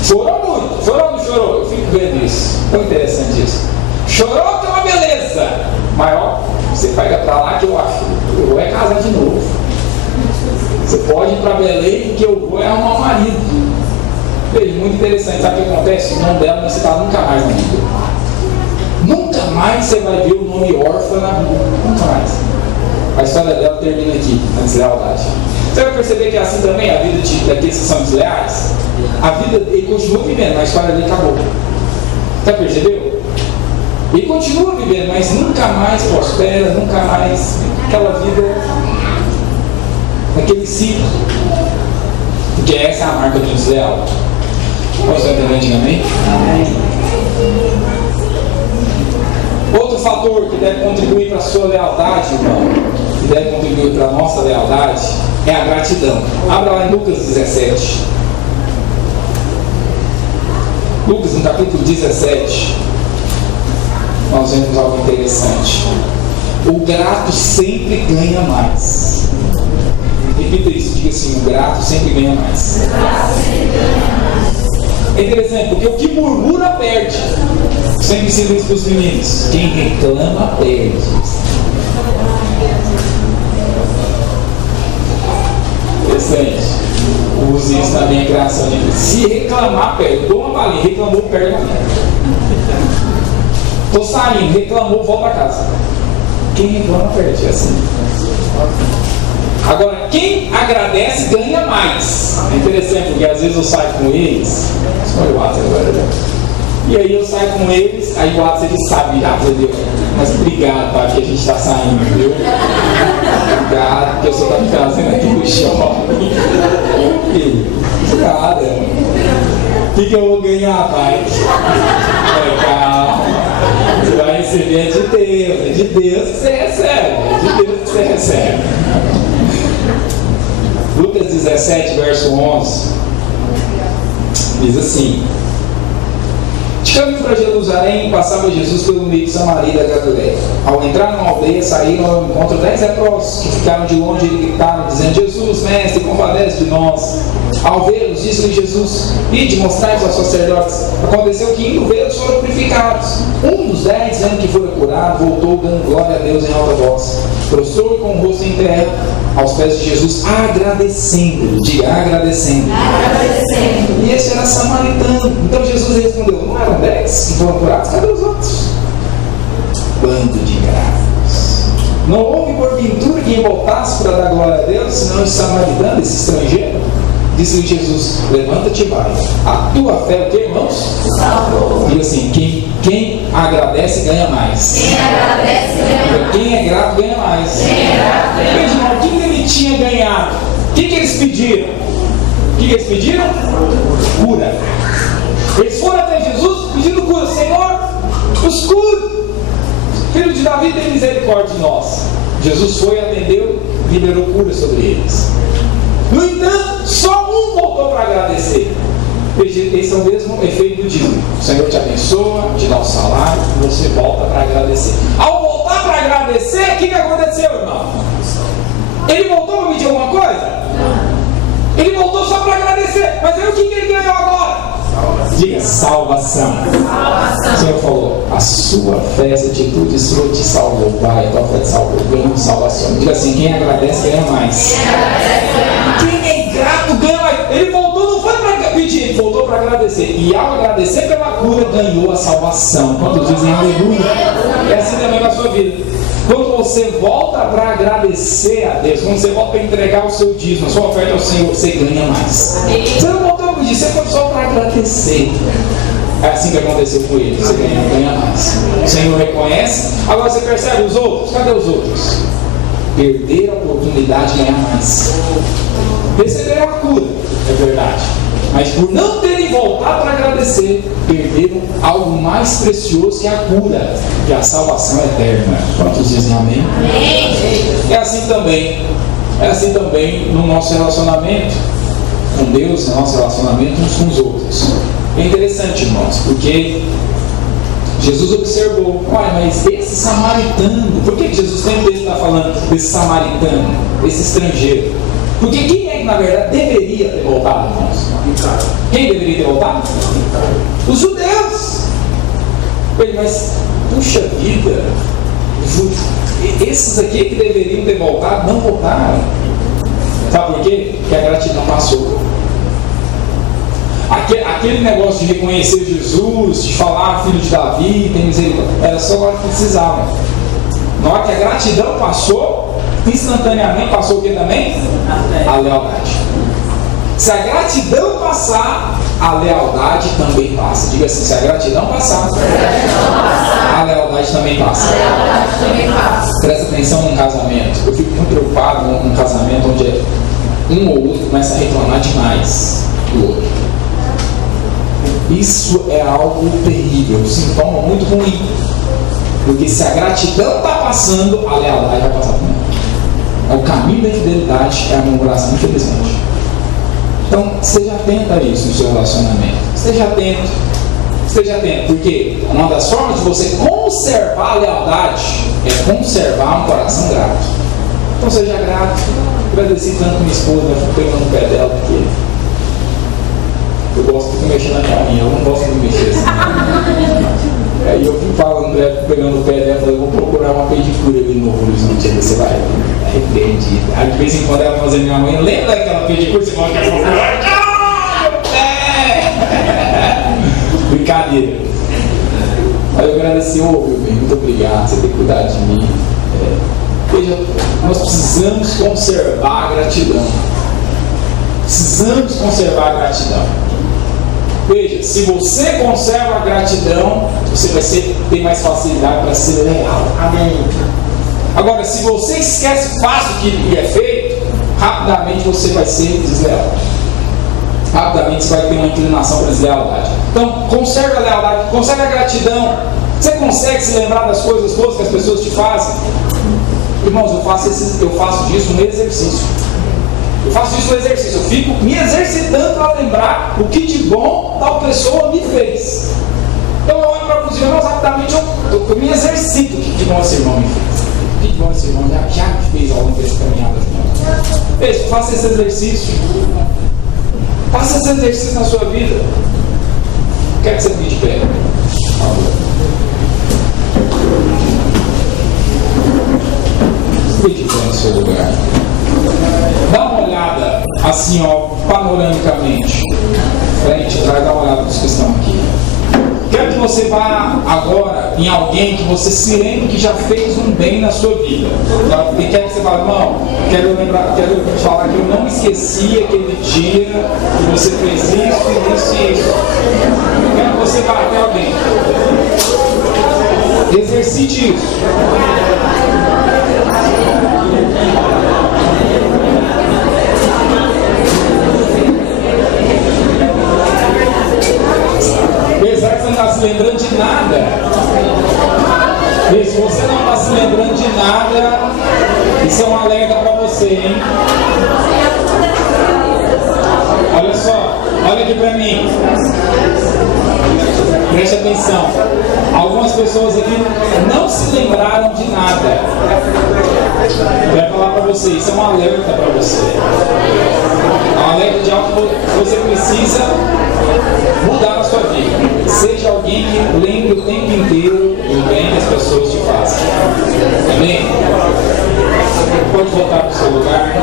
Chorou muito. Chorou ou não chorou? Eu fico vendo isso. Tão interessante isso. Chorou que é uma beleza. Mas ó, você pega pra lá que eu acho. Eu vou é casar de novo. Você pode ir pra Belém que eu vou é arrumar um marido. Veja, muito interessante. Sabe o que acontece? O nome dela não se dá nunca mais na vida. Nunca mais você vai ver o nome órfã na vida. Nunca mais. A história dela termina aqui, na deslealdade. Você vai perceber que é assim também a vida daqueles que são desleais. A vida, ele continua vivendo, mas a história dele acabou. Você percebeu? Ele continua vivendo, mas nunca mais prospera, nunca mais aquela vida, aquele ciclo. Porque essa é a marca do desleal. Posso entender, amém? Outro fator que deve contribuir para a sua lealdade, irmão, que deve contribuir para a nossa lealdade, é a gratidão. Abra lá em Lucas 17. Lucas, no capítulo 17, nós vemos algo interessante. O grato sempre ganha mais. Repita isso, diga assim: o grato sempre ganha mais. É interessante, porque o que murmura perde. Sempre ensino isso para os meninos. Quem reclama perde. Interessante. Use isso na minha criação. Se reclamar, perde. Dou uma balinha, reclamou, perde uma balinha. Estou saindo, reclamou, volta a casa. Quem reclama, perde. É assim. Agora, quem agradece ganha mais. É interessante, porque às vezes eu saio com eles. Olha o WhatsApp agora. E aí eu saio com eles, aí o WhatsApp ele sabe já, entendeu? Mas obrigado, pai, que a gente está saindo, viu? Obrigado, que eu só estou me trazendo aqui pro shopping. Obrigado. O que eu vou ganhar, pai? Calma. Você vai receber de Deus, é de Deus que você recebe. É de Deus que você recebe. Lucas 17, verso 11, diz assim: de caminho para Jerusalém, passava Jesus pelo meio de Samaria e da Galileia. Ao entrar numa aldeia, saíram ao encontro 10 leprosos, que ficaram de longe e gritaram, dizendo: Jesus, mestre, compadece de nós. Ao vê-los, disse-lhe Jesus: ide, mostrai-vos aos sacerdotes. Aconteceu que, indo vê-los, foram purificados. Um dos 10, vendo que fora curado, voltou dando glória a Deus em alta voz. Prostrou com o rosto em terra aos pés de Jesus, agradecendo. Diga, agradecendo. E esse era samaritano. Então Jesus respondeu: não eram 10 que foram curados? Cadê os outros? Bando de ingratos. Não houve porventura quem voltasse para dar glória a Deus, senão esse samaritano, esse estrangeiro? Disse Jesus: levanta-te e vai. A tua fé, o que, irmãos? Salvou. Diga assim: quem agradece ganha mais. Quem agradece ganha mais. Quem é grato ganha mais. Quem é grato ganha mais. Veja, irmão, o que ele tinha ganhado? O que eles pediram? O que eles pediram? Cura. Eles foram até Jesus pedindo cura. Senhor, os cure. Filho de Davi, tem misericórdia de nós. Jesus foi, atendeu, liberou cura sobre eles. No entanto, só um voltou para agradecer. Esse é o mesmo efeito do dízimo. O Senhor te abençoa, te dá o salário, e você volta para agradecer. Ao voltar para agradecer, o que aconteceu, irmão? Ele voltou para pedir alguma coisa? Ele voltou só para agradecer. Mas aí o que ele ganhou agora? Diga: salvação. O Senhor falou: a sua fé, essa atitude sua te salvou. Vai, a tua fé te salvou. Ganhou salvação. Diga assim: quem agradece ganha mais. Quem é grato ganha mais. Ele voltou, não foi para pedir, ele voltou para agradecer. E ao agradecer pela cura, ganhou a salvação. Quantos dizem aleluia? É assim também na sua vida. Quando você volta para agradecer a Deus, quando você volta para entregar o seu dízimo, a sua oferta ao Senhor, você ganha mais. Você não voltou para pedir, você foi só para agradecer. É assim que aconteceu com ele. Você ganha mais. O Senhor reconhece. Agora você percebe os outros? Cadê os outros? Perderam a oportunidade de ganhar mais. Receberam a cura, é verdade. Mas por não terem voltado para agradecer, perderam algo mais precioso que a cura, que é a salvação eterna. Quantos dizem amém? É assim também no nosso relacionamento com Deus, no nosso relacionamento uns com os outros. É interessante, irmãos, porque Jesus observou: olha, mas esse samaritano, por que Jesus sempre está falando desse samaritano, desse estrangeiro? Porque quem é que na verdade deveria ter voltado, irmãos? Quem deveria ter voltado? Os judeus. Mas, puxa vida, esses aqui que deveriam ter voltado, não voltaram. Sabe por quê? Porque a gratidão passou. Aquele negócio de reconhecer Jesus, de falar filho de Davi, tem misericórdia, era só agora que precisavam. Na hora que a gratidão passou, instantaneamente passou o que também? A lealdade. Se a gratidão passar, a lealdade também passa. Diga assim: se a gratidão passar, a lealdade também passa. Presta atenção num casamento. Eu fico muito preocupado num casamento onde um ou outro começa a reclamar demais do outro. Isso é algo terrível, um sintoma muito ruim. Porque se a gratidão está passando, a lealdade vai passar também. O caminho da infidelidade é a murmuração, infelizmente. Então, esteja atento a isso no seu relacionamento. Esteja atento, porque uma das formas de você conservar a lealdade é conservar um coração grato. Então, seja grato. Agradeci tanto minha esposa, eu fico pegando o pé dela, porque eu gosto de mexer na minha unha, eu não gosto de mexer assim. Aí eu fico falando, pegando o pé dela, falei: vou procurar uma pedicura ali no horizonte, você vai arrependido. Aí de vez em quando ela fazer minha mãe, lembra daquela pedicura? Você fala que brincadeira. Aí eu agradeci: meu bem, muito obrigado, você ter cuidado de mim. Veja, nós precisamos conservar a gratidão. Precisamos conservar a gratidão. Veja, se você conserva a gratidão, você vai ter mais facilidade para ser leal. Amém. Agora, se você esquece fácil o que é feito, rapidamente você vai ser desleal. Rapidamente você vai ter uma inclinação para a deslealdade. Então, conserve a lealdade, conserve a gratidão. Você consegue se lembrar das coisas boas que as pessoas te fazem? Irmãos, eu faço disso no exercício. Eu faço isso no exercício. Eu fico me exercitando para lembrar o que de bom tal pessoa me fez. Então eu olho para os irmãos, rapidamente eu me exercito. O que de bom esse irmão me fez? O que de bom esse irmão já me fez ao longo dessa caminhada? Veja, faça esse exercício. Faça esse exercício na sua vida. Quer que você fique de pé? Fique de pé no seu lugar. Dá uma olhada assim, ó, panoramicamente. Frente, atrás, dá uma olhada para os que estão aqui. Quero que você vá agora em alguém que você se lembre que já fez um bem na sua vida. E quero que você fale, irmão, quero te falar que eu não esqueci aquele dia que você fez isso e isso. Quero que você vá até alguém. Exercite isso. Apesar que você não está se lembrando de nada, e se você não está se lembrando de nada, isso é um alerta para você, hein? Olha só, olha aqui para mim. Preste atenção. Algumas pessoas aqui não se lembraram de nada. Eu quero falar para você, isso é um alerta para você. É um alerta de algo que você precisa mudar na sua vida. Seja alguém que lembre o tempo inteiro do bem que as pessoas te fazem. Amém? Pode voltar para o seu lugar.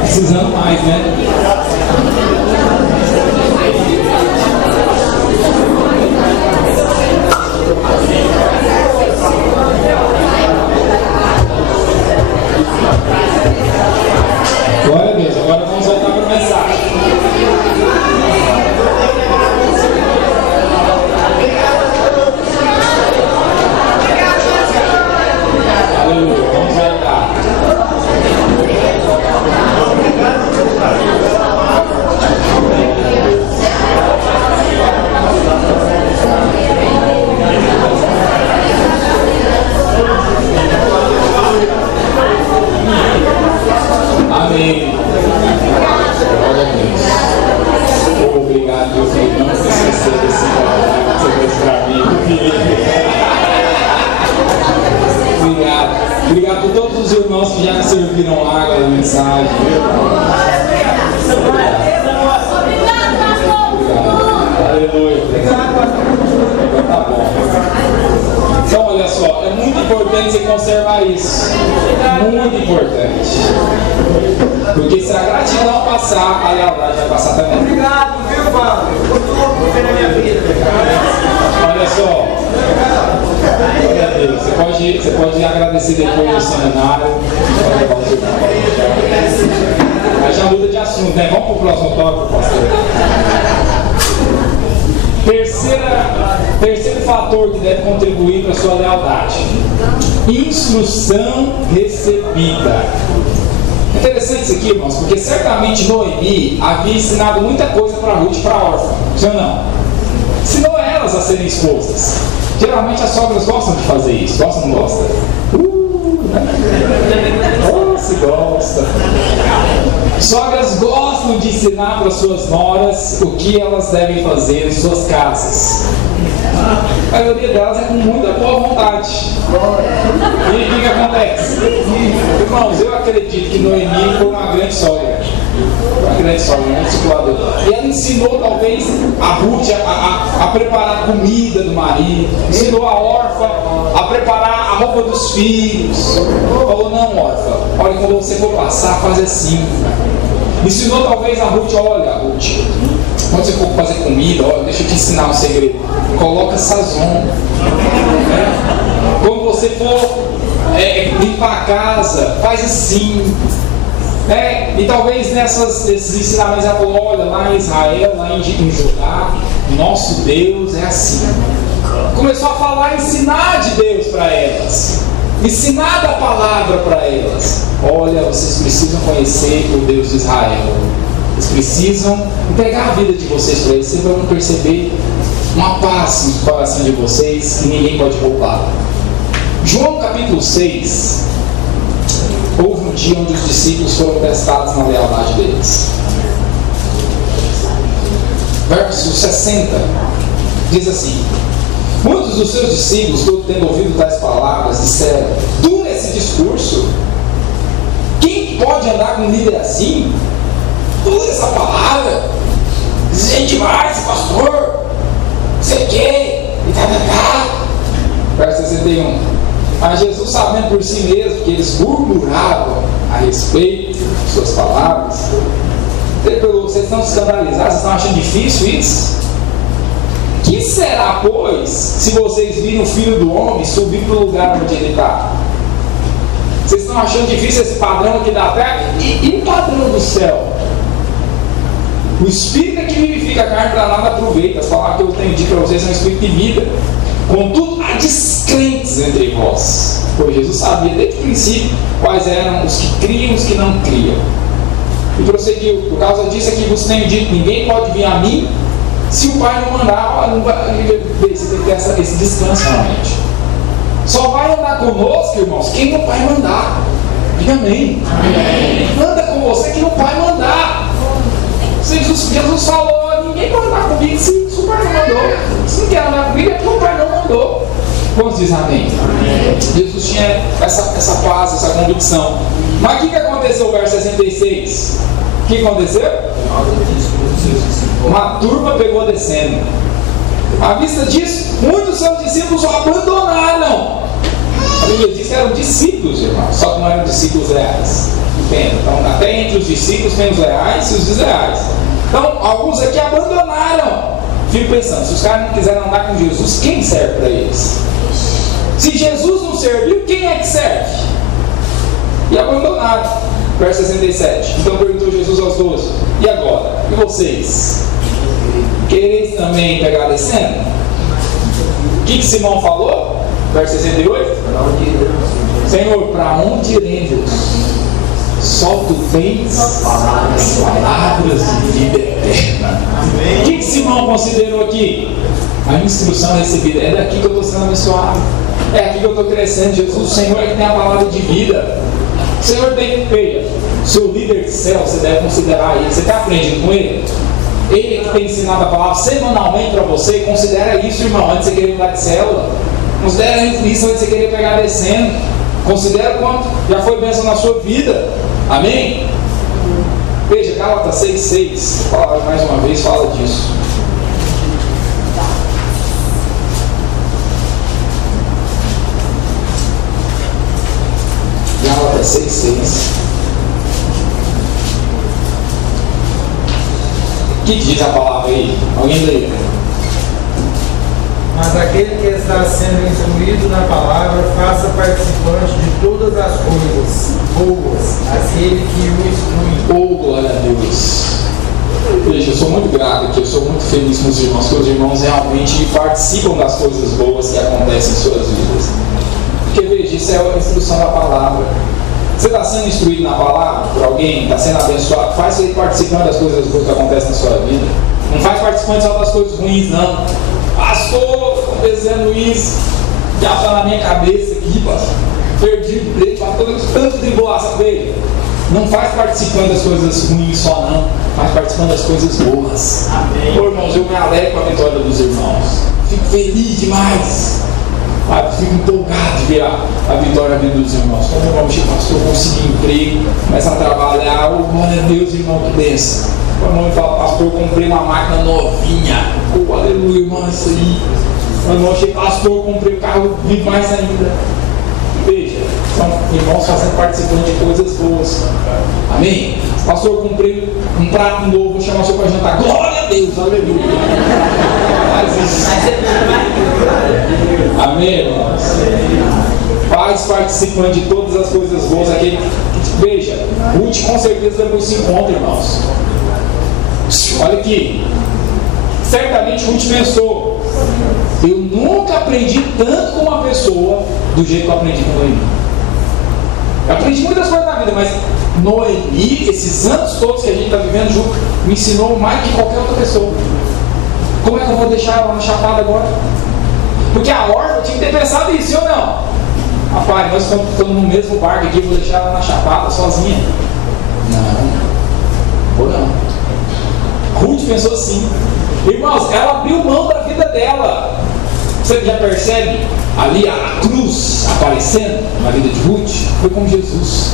Precisando mais, né? Glória a Deus. Agora vamos voltar para a mensagem. Aleluia. Vamos voltar. Amém. Glória a Deus. Obrigado, Deus, por não se esquecer desse momento que você fez para mim, Felipe. Obrigado. Obrigado por todos os irmãos que já me serviram água na mensagem. Aleluia. Tá bom. Então, olha só, é muito importante você conservar isso. Muito importante. Porque se a gratidão passar, a lealdade vai passar também. Obrigado, viu, Paulo? Eu na minha vida. Olha só. Glória a Deus. Você pode agradecer depois no seminário. Aí já muda de assunto, né? Vamos para o próximo tópico, pastor. Terceiro fator que deve contribuir para a sua lealdade: instrução recebida. Interessante isso aqui, irmãos, porque certamente Noemi havia ensinado muita coisa para Ruth e para a órfã, sim ou não? Ensinou elas a serem esposas. Geralmente as sogras gostam de fazer isso, gostam ou não gostam? Se gosta. Sogras gostam de ensinar para suas noras o que elas devem fazer em suas casas. A maioria delas é com muita boa vontade. E o que acontece? Irmãos, eu acredito que Noemi foi uma grande sogra. Uma grande sogra, um discipulador. E ela ensinou talvez a Ruth a preparar a comida do marido, ensinou a órfã a preparar a roupa dos filhos. Falou, não, órfã, olha, quando você for passar, faz assim. Ensinou talvez a Ruth, olha, Ruth, quando você for fazer comida, olha, deixa eu te ensinar um segredo. Coloca sazon. Quando você for limpar a casa, faz assim. E talvez nesses ensinamentos ela falou, olha, lá em Israel, lá em Judá, nosso Deus é assim. Começou a falar, ensinar de Deus para elas. Ensinar da palavra para elas. Olha, vocês precisam conhecer o Deus de Israel. Vocês precisam entregar a vida de vocês para eles. Vocês vão perceber uma paz no coração de vocês que ninguém pode roubar. João capítulo 6. Houve um dia onde os discípulos foram testados na lealdade deles. Verso 60 diz assim: muitos dos seus discípulos, tendo ouvido tais palavras, disseram: tu nesse discurso Quem pode andar com um líder assim? Toda essa palavra, exigente demais, pastor, você quer, e tá. Verso 61. Mas Jesus, sabendo por si mesmo que eles murmuravam a respeito de suas palavras, vocês estão escandalizados, vocês estão achando difícil isso? Que será, pois, se vocês virem o Filho do Homem subir para o lugar onde ele está? Vocês estão achando difícil esse padrão aqui da terra? E o padrão do céu? O Espírito é que vivifica a carne, para nada aproveita. As palavras que eu tenho dito para vocês são Espírito de vida. Contudo, há descrentes entre vós. Pois Jesus sabia desde o princípio quais eram os que criam e os que não criam. E prosseguiu: por causa disso é que vos tenho dito: ninguém pode vir a mim se o Pai não mandar. Não vai, você tem que ter esse descanso realmente. Só vai andar conosco, irmãos, quem o Pai mandar. Diga amém. Amém. Anda com você quem o Pai mandar. Jesus falou: ninguém pode andar comigo se o Pai não mandou. Se não quer andar comigo é porque o Pai não mandou. Quantos dizem amém? Amém? Jesus tinha essa paz, essa convicção. Mas o que aconteceu no verso 66? O que aconteceu? Uma turma pegou descendo. À vista disso, muitos seus discípulos o abandonaram. A Bíblia diz que eram discípulos, irmãos, só que não eram discípulos reais. Entenda? Então, até entre os discípulos tem os reais e os desleais. Então, alguns aqui abandonaram. Fico pensando, se os caras não quiserem andar com Jesus, quem serve para eles? Se Jesus não serviu, quem é que serve? E abandonaram. Verso 67. Então perguntou Jesus aos 12: e agora? E vocês? Quereis também pegar descendo? O que Simão falou? Verso 68. Senhor, para onde iremos? Só tu tens as palavras de vida eterna. O que Simão considerou aqui? A instrução recebida. É daqui que eu estou sendo abençoado. É aqui que eu estou crescendo. Jesus, o Senhor é que tem a palavra de vida. O Senhor tem feia. Seu líder de céu, você deve considerar ele. Você está aprendendo com ele? Ele é que tem ensinado a palavra semanalmente para você. Considera isso, irmão, antes de você querer mudar de célula. Considera isso antes de você querer pegar descendo. Considera quanto já foi bênção na sua vida. Amém? Veja, Gálatas 6,6. A palavra mais uma vez fala disso. Gálatas 6,6. O que diz a palavra aí? Alguém lê? Mas aquele que está sendo instruído na palavra, faça participante de todas as coisas boas, aquele que o instrui. Oh, glória a Deus! Veja, eu sou muito grato aqui, eu sou muito feliz com os irmãos, porque os irmãos realmente participam das coisas boas que acontecem em suas vidas. Porque veja, isso é a instrução da palavra. Você está sendo instruído na palavra por alguém, está sendo abençoado, faz ele participando das coisas boas que acontecem na sua vida. Não faz participante só das coisas ruins, não. Pastor, estou dizendo isso, já está na minha cabeça aqui, pastor. Perdi o emprego, para tanto tribulação dele. Não faz participando das coisas ruins só, não. Faz participando das coisas boas. Amém. Ô, irmãos, eu me alegro com a vitória dos irmãos. Fico feliz demais. Fico empolgado de ver a vitória dos irmãos. Como o irmão chega, pastor, consegui emprego, começa a trabalhar. Oh, glória a Deus, irmão, que benção. O irmão me fala, pastor, comprei uma máquina novinha. Oh, aleluia, irmão, isso aí. O irmão chega, pastor, comprei um carro, vivo mais ainda. Veja, são irmãos fazendo participando de coisas boas. Amém? Pastor, comprei um prato novo, vou chamar o senhor para jantar. Glória a Deus, aleluia. Amém, irmãos? Faz participando de todas as coisas boas. Aquele que, veja, Ruth com certeza depois se encontra, irmãos. Olha aqui. Certamente Ruth pensou: eu nunca aprendi tanto com uma pessoa do jeito que eu aprendi com Noemi. Eu aprendi muitas coisas na vida, mas Noemi, esses anos todos que a gente está vivendo junto, me ensinou mais que qualquer outra pessoa. Como é que eu vou deixar ela na chapada agora? Porque a órfã tinha que ter pensado isso, sim ou não? Rapaz, nós estamos no mesmo barco aqui, eu vou deixar ela na chapada sozinha. Não, ou não. Ruth pensou assim. Irmãos, ela abriu mão da vida dela. Você já percebe ali a cruz aparecendo na vida de Ruth? Foi como Jesus.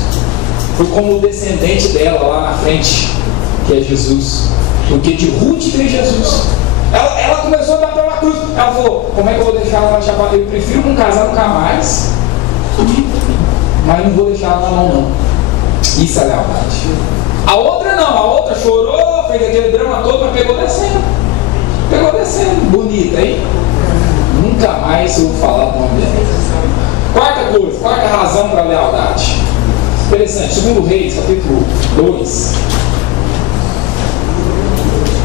foi como o descendente dela lá na frente, que é Jesus. Porque de Ruth veio Jesus. Ela começou a dar pela cruz. Ela falou: como é que eu vou deixar ela chamar? Eu prefiro não casar nunca mais, mas não vou deixar ela na mão, não. Isso é lealdade. A outra não, a outra chorou, fez aquele drama todo, mas pegou descendo. Pegou descendo. Bonita, hein? Nunca mais eu vou falar do nome dela. Quarta razão para a lealdade. Interessante, 2 Reis, capítulo 2.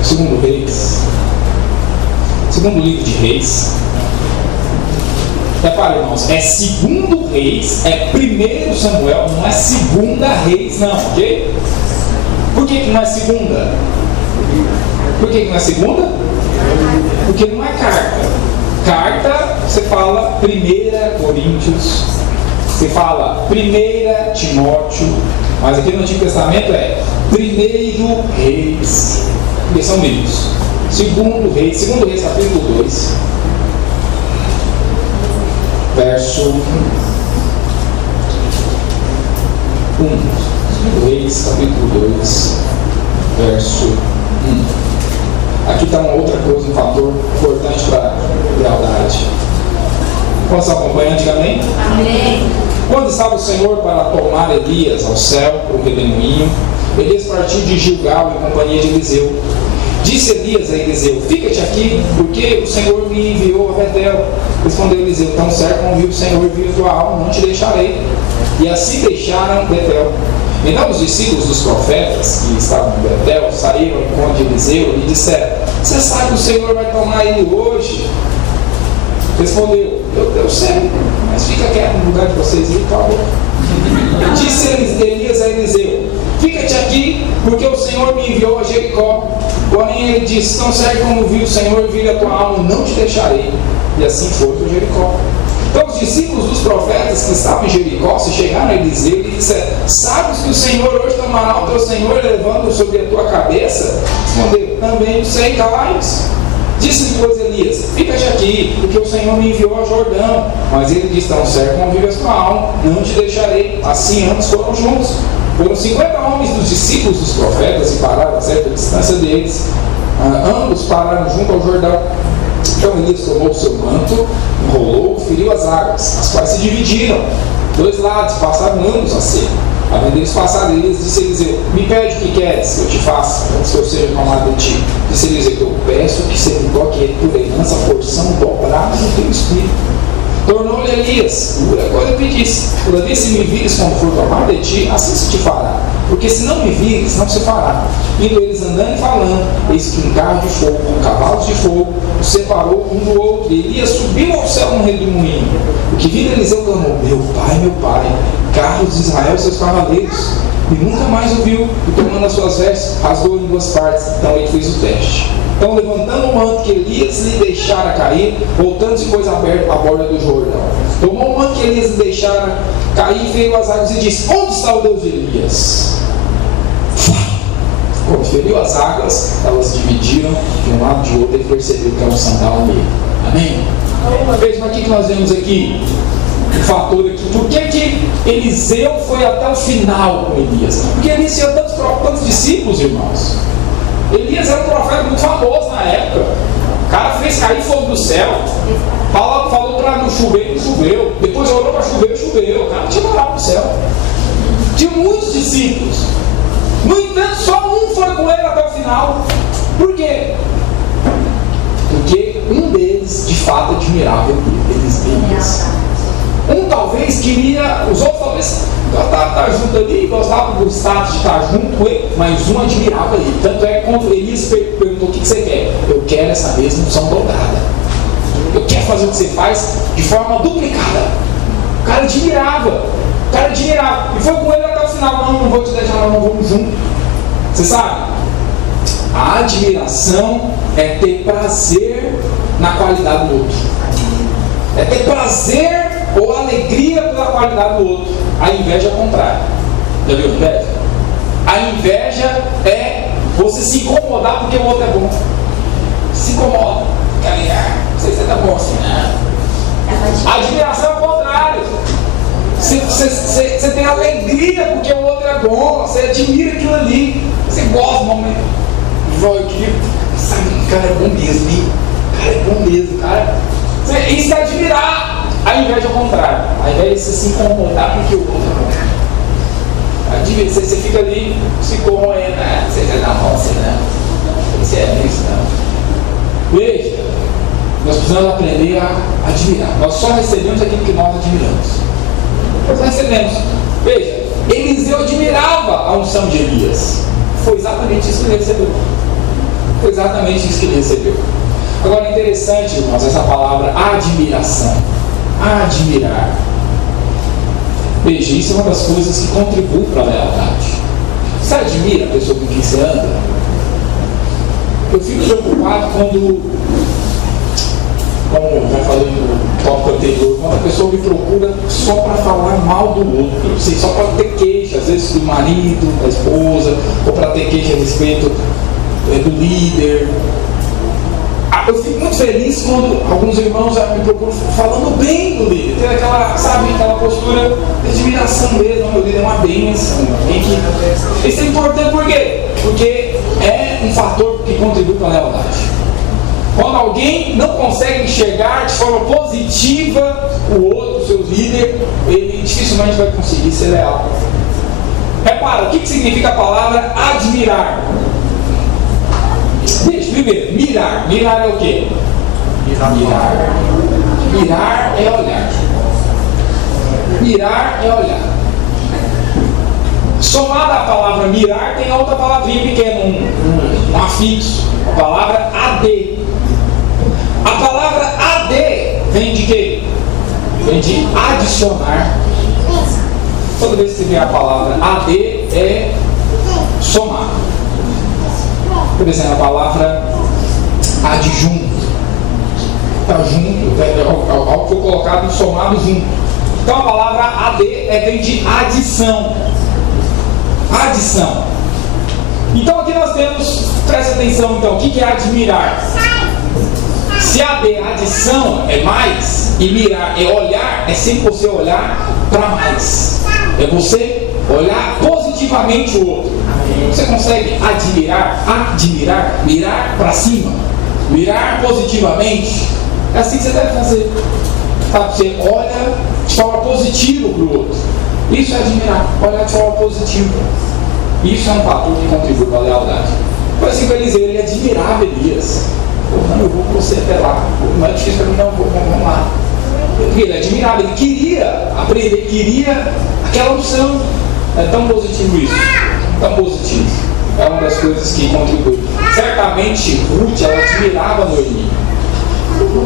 2 Reis. Segundo livro de Reis. Repare, irmãos, é 2 Reis, é 1 Samuel, não é 2 Reis, não, ok? Por que não é segunda? Por que não é segunda? Porque não é carta. Carta, você fala 1 Coríntios, você fala 1 Timóteo, mas aqui no Antigo Testamento é 1 Reis, porque são livros. 2 Reis capítulo 2, verso 1. 2 Reis capítulo 2, verso 1. Aqui está uma outra coisa, um fator importante para a lealdade. Posso acompanhar antigamente? Amém. Quando estava o Senhor para tomar Elias ao céu, o redemoinho, Elias partiu de Gilgal em companhia de Eliseu. Disse Elias a Eliseu: fica-te aqui, porque o Senhor me enviou a Betel. Respondeu Eliseu: tão certo como viu o Senhor e viu tua alma, não te deixarei. E assim deixaram Betel. Então os discípulos dos profetas que estavam em Betel saíram ao encontro de Eliseu e lhe disseram: você sabe que o Senhor vai tomar ele hoje? Respondeu: eu sei, mas fica quieto no lugar de vocês aí, por favor. Disse Elias a Eliseu: fica-te aqui, porque o Senhor me enviou a Jericó. Porém ele disse: tão certo como viu o Senhor e viu a tua alma, não te deixarei. E assim foi para Jericó. Então os discípulos dos profetas que estavam em Jericó se chegaram a Eliseu e disseram: sabes que o Senhor hoje tomará o teu Senhor levando sobre a tua cabeça? Respondeu: também sei, calai-os. Disse depois Elias: fica-te aqui, porque o Senhor me enviou ao Jordão. Mas ele disse: tão certo como vive a tua alma, não te deixarei. Assim ambos foram juntos. Foram 50 homens dos discípulos dos profetas e pararam a certa distância deles. Ambos pararam junto ao Jordão. Então Elias tomou o seu manto, enrolou, feriu as águas, as quais se dividiram. 2 lados, passaram ambos a ser. Havendo eles passado, Elias disse a Eliseu: me pede o que queres que eu te faça, antes que eu seja tomado de ti. Disse Eliseu: eu peço que se me toque por herança a porção dobrada do teu espírito. Tornou-lhe Elias: agora eu pedisse, todavia se me vires quando for tomado de ti, assim se te fará. Porque se não me vires, não se fará. Indo eles andando e falando, eis que um carro de fogo, com cavalos de fogo, os separou um do outro, e Elias subiu ao céu no redemoinho. O que vindo Eliseu clamou: meu pai, carros de Israel, seus cavaleiros. E nunca mais o viu, e tomando as suas vestes, rasgou em 2 partes. Então ele fez o teste. Então, levantando o manto que Elias lhe deixara cair, voltando-se, pôs aberto à borda do Jordão. Tomou o manto que Elias lhe deixara cair, veio às águas e disse: onde está o Deus de Elias? Quando feriu as águas, elas dividiram de um lado e de outro, e percebeu que era um sandal nele. Amém? Veja o que nós vemos aqui. O fator aqui. Por que Eliseu foi até o final com Elias? Porque Elias tinha tantos discípulos, irmãos. Elias era um profeta muito famoso na época. O cara fez cair fogo do céu. Falou para não chover, não choveu. Depois orou para chover, choveu. O cara não tinha morado no céu. Tinha muitos discípulos. No entanto, só um foi com ele até o final. Por quê? Porque um deles, de fato, admirava Elias. Um talvez queria, os outros talvez gostava de estar junto ali, gostava do status de estar junto com ele, mas um admirava ele. Tanto é que quando Elias perguntou: o que você quer? Eu quero essa mesma unção dobrada. Eu quero fazer o que você faz de forma duplicada. O cara admirava. E foi com ele até o final. Não vou te deixar, não vamos junto. Você sabe? A admiração é ter prazer na qualidade do outro. É ter prazer ou alegria pela qualidade do outro. A inveja é o contrário. Já viu a inveja? A inveja é você se incomodar porque o outro é bom. Se incomoda. Não sei se você tá bom assim, né? A admiração é o contrário. Você tem alegria porque o outro é bom, você admira aquilo ali, você gosta do momento. Sabe, o cara é bom mesmo, hein? O cara é bom mesmo, cara. Isso é admirar, ao invés de ao contrário, ao invés de você se incomodar porque o outro é bom. Você fica ali se corroendo, você já dá mão, você não. Você é isso, não. Veja, nós precisamos aprender a admirar. Nós só recebemos aquilo que nós admiramos. Nós recebemos. Veja, Eliseu admirava a unção de Elias. Foi exatamente isso que ele recebeu. Foi exatamente isso que ele recebeu. Agora é interessante, irmãos, essa palavra admiração. Admirar. Veja, isso é uma das coisas que contribui para a lealdade. Você admira a pessoa com quem você anda? Eu fico preocupado quando, como eu já falei no tópico anterior, quando a pessoa me procura só para falar mal do outro, assim, só para ter queixa, às vezes do marido, da esposa, ou para ter queixa a respeito do líder. Eu fico muito feliz quando alguns irmãos me procuram falando bem do líder, tem aquela, sabe, aquela postura de admiração mesmo. Meu líder é uma bênção. Isso é importante por quê? Porque é um fator que contribui para a lealdade. Quando alguém não consegue enxergar de forma positiva o outro, o seu líder, ele dificilmente vai conseguir ser leal. Repara, o que significa a palavra admirar? Veja, primeiro, mirar. Mirar é o quê? Mirar é olhar. Mirar é olhar. Somada à palavra mirar, tem outra palavrinha pequena, um afixo. A palavra ad. A palavra ad vem de quê? Vem de adicionar. Toda vez que você vê a palavra ad é somar. Por exemplo, a palavra adjunto. Está junto, algo que foi colocado somado junto. Então a palavra ad vem de adição. Adição. Então aqui nós temos, presta atenção então, o que é admirar? Se ad é adição, é mais, e mirar é olhar, é sempre você olhar para mais. É você olhar positivamente o outro. Você consegue admirar, mirar para cima, mirar positivamente. É assim que você deve fazer. Sabe? Você olha de forma positiva para o outro. Isso é admirar, olhar de forma positiva. Isso é um fator que contribui para a lealdade. Por assim que Eliseu, ele admirava Elias. Não, eu vou com você até lá. Não é difícil para mim, não, vamos lá. Ele admirava, ele queria aprender, queria aquela unção. É tão positivo isso. Tão positivo. É uma das coisas que contribui. Certamente Ruth, ela admirava Noemi.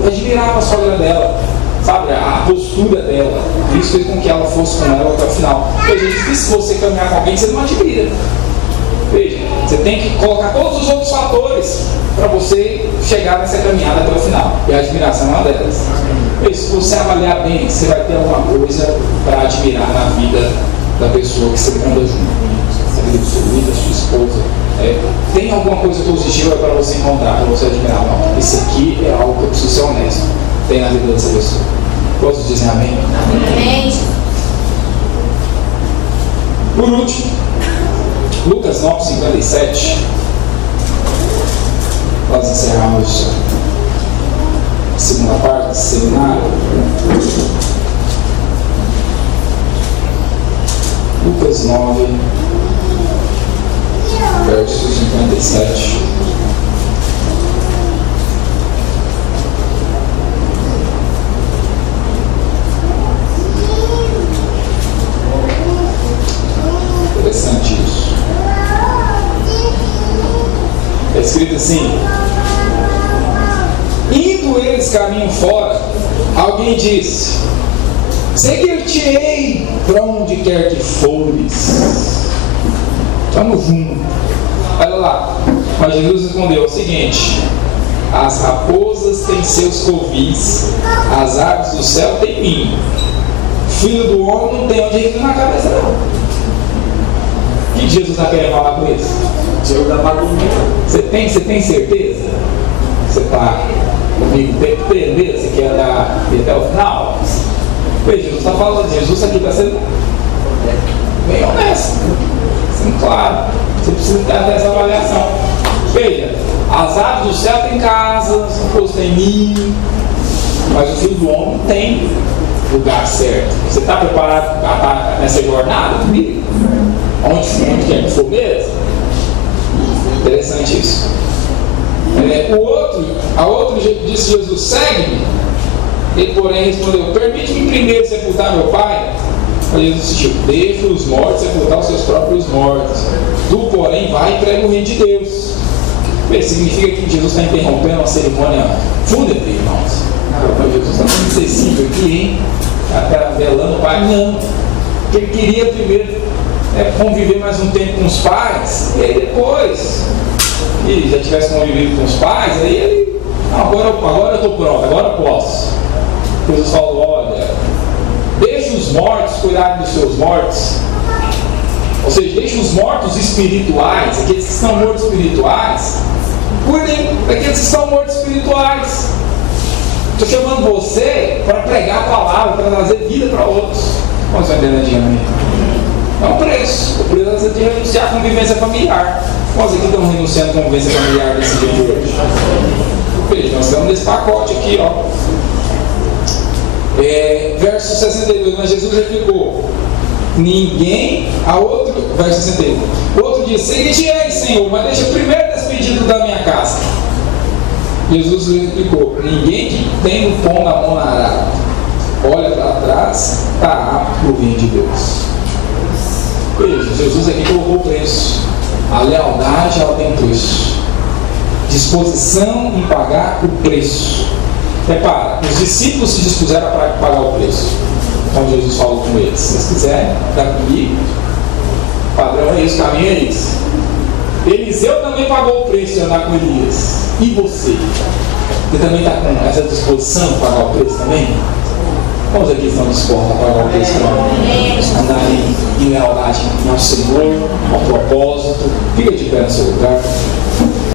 Admirava a sogra dela, sabe, a postura dela. Isso fez com que ela fosse com ela até o final. Porque é difícil você caminhar com alguém que você não admira. Veja, você tem que colocar todos os outros fatores para você chegar nessa caminhada até o final. E a admiração é uma delas. Veja, se você avaliar bem, você vai ter alguma coisa para admirar na vida da pessoa que você anda junto. A vida do seu líder, da sua esposa. Tem alguma coisa positiva para você encontrar, para você admirar? Não, esse aqui é algo que eu preciso ser honesto. Tem na vida dessa pessoa. Todos dizem amém? Amém. Por último, Lucas 9:57. Nós encerramos a segunda parte desse seminário. Lucas 9, verso 57. Interessante isso. É escrito assim: indo eles caminho fora, alguém disse: seguir-te-ei para onde quer que fores. Estamos juntos. Olha lá. Mas Jesus respondeu o seguinte: as raposas têm seus covis, as aves do céu têm ninho. Filho do homem não tem onde ir na cabeça, não. O que Jesus está querendo falar com isso? Diego da bagunça. Você tem certeza? Você está comigo o tempo inteiro? Você quer dar até o final? Veja, Jesus está falando, Jesus aqui está sendo bem honesto, sendo claro. Você precisa ter essa avaliação. Veja, as aves do céu têm casas, os tem ninho, mas o Filho do Homem tem lugar certo. Você está preparado para estar nessa jornada comigo? Onde quer que for mesmo? Interessante isso. A outra disse Jesus: segue-me. Ele, porém, respondeu: permite-me primeiro sepultar meu pai. Aí Jesus insistiu: deixa os mortos sepultar os seus próprios mortos. Tu, porém, vai e prega o reino de Deus. Isso significa que Jesus está interrompendo uma cerimônia fúnebre, irmãos. Jesus está muito excessivo aqui, hein? Está velando o pai. Não. Porque ele queria primeiro conviver mais um tempo com os pais, e aí depois, e já tivesse convivido com os pais, aí ele, agora eu estou pronto, agora eu posso. Jesus falou: olha, deixa os mortos cuidarem dos seus mortos. Ou seja, deixa os mortos espirituais, aqueles que estão mortos espirituais, cuidem daqueles que estão mortos espirituais. Estou chamando você para pregar a palavra, para trazer vida para outros. Como você entende, amém? É um preço. O preço é de renunciar à convivência familiar. Nós aqui estamos renunciando à convivência familiar desse dia de hoje. Veja, nós estamos nesse pacote aqui, ó. Verso 62, mas Jesus replicou: verso 61. O outro disse: seguir-te-ei, Senhor, mas deixa primeiro despedido da minha casa. Jesus replicou: ninguém que tem o pão na mão na arada, olha para trás, está apto para o reino de Deus. Veja, Jesus aqui colocou o preço. A lealdade, ela tem preço. Disposição em pagar o preço. Repara, os discípulos se dispuseram para pagar o preço. Então Jesus falou com eles: se vocês quiserem estar comigo, o padrão é esse, o caminho é esse. Eliseu também pagou o preço de andar com Elias. E você? Você também está com essa disposição de pagar o preço também? Quantos aqui estão dispostos a pagar o preço para andar em lealdade ao Senhor, ao propósito? Fica de pé no seu lugar.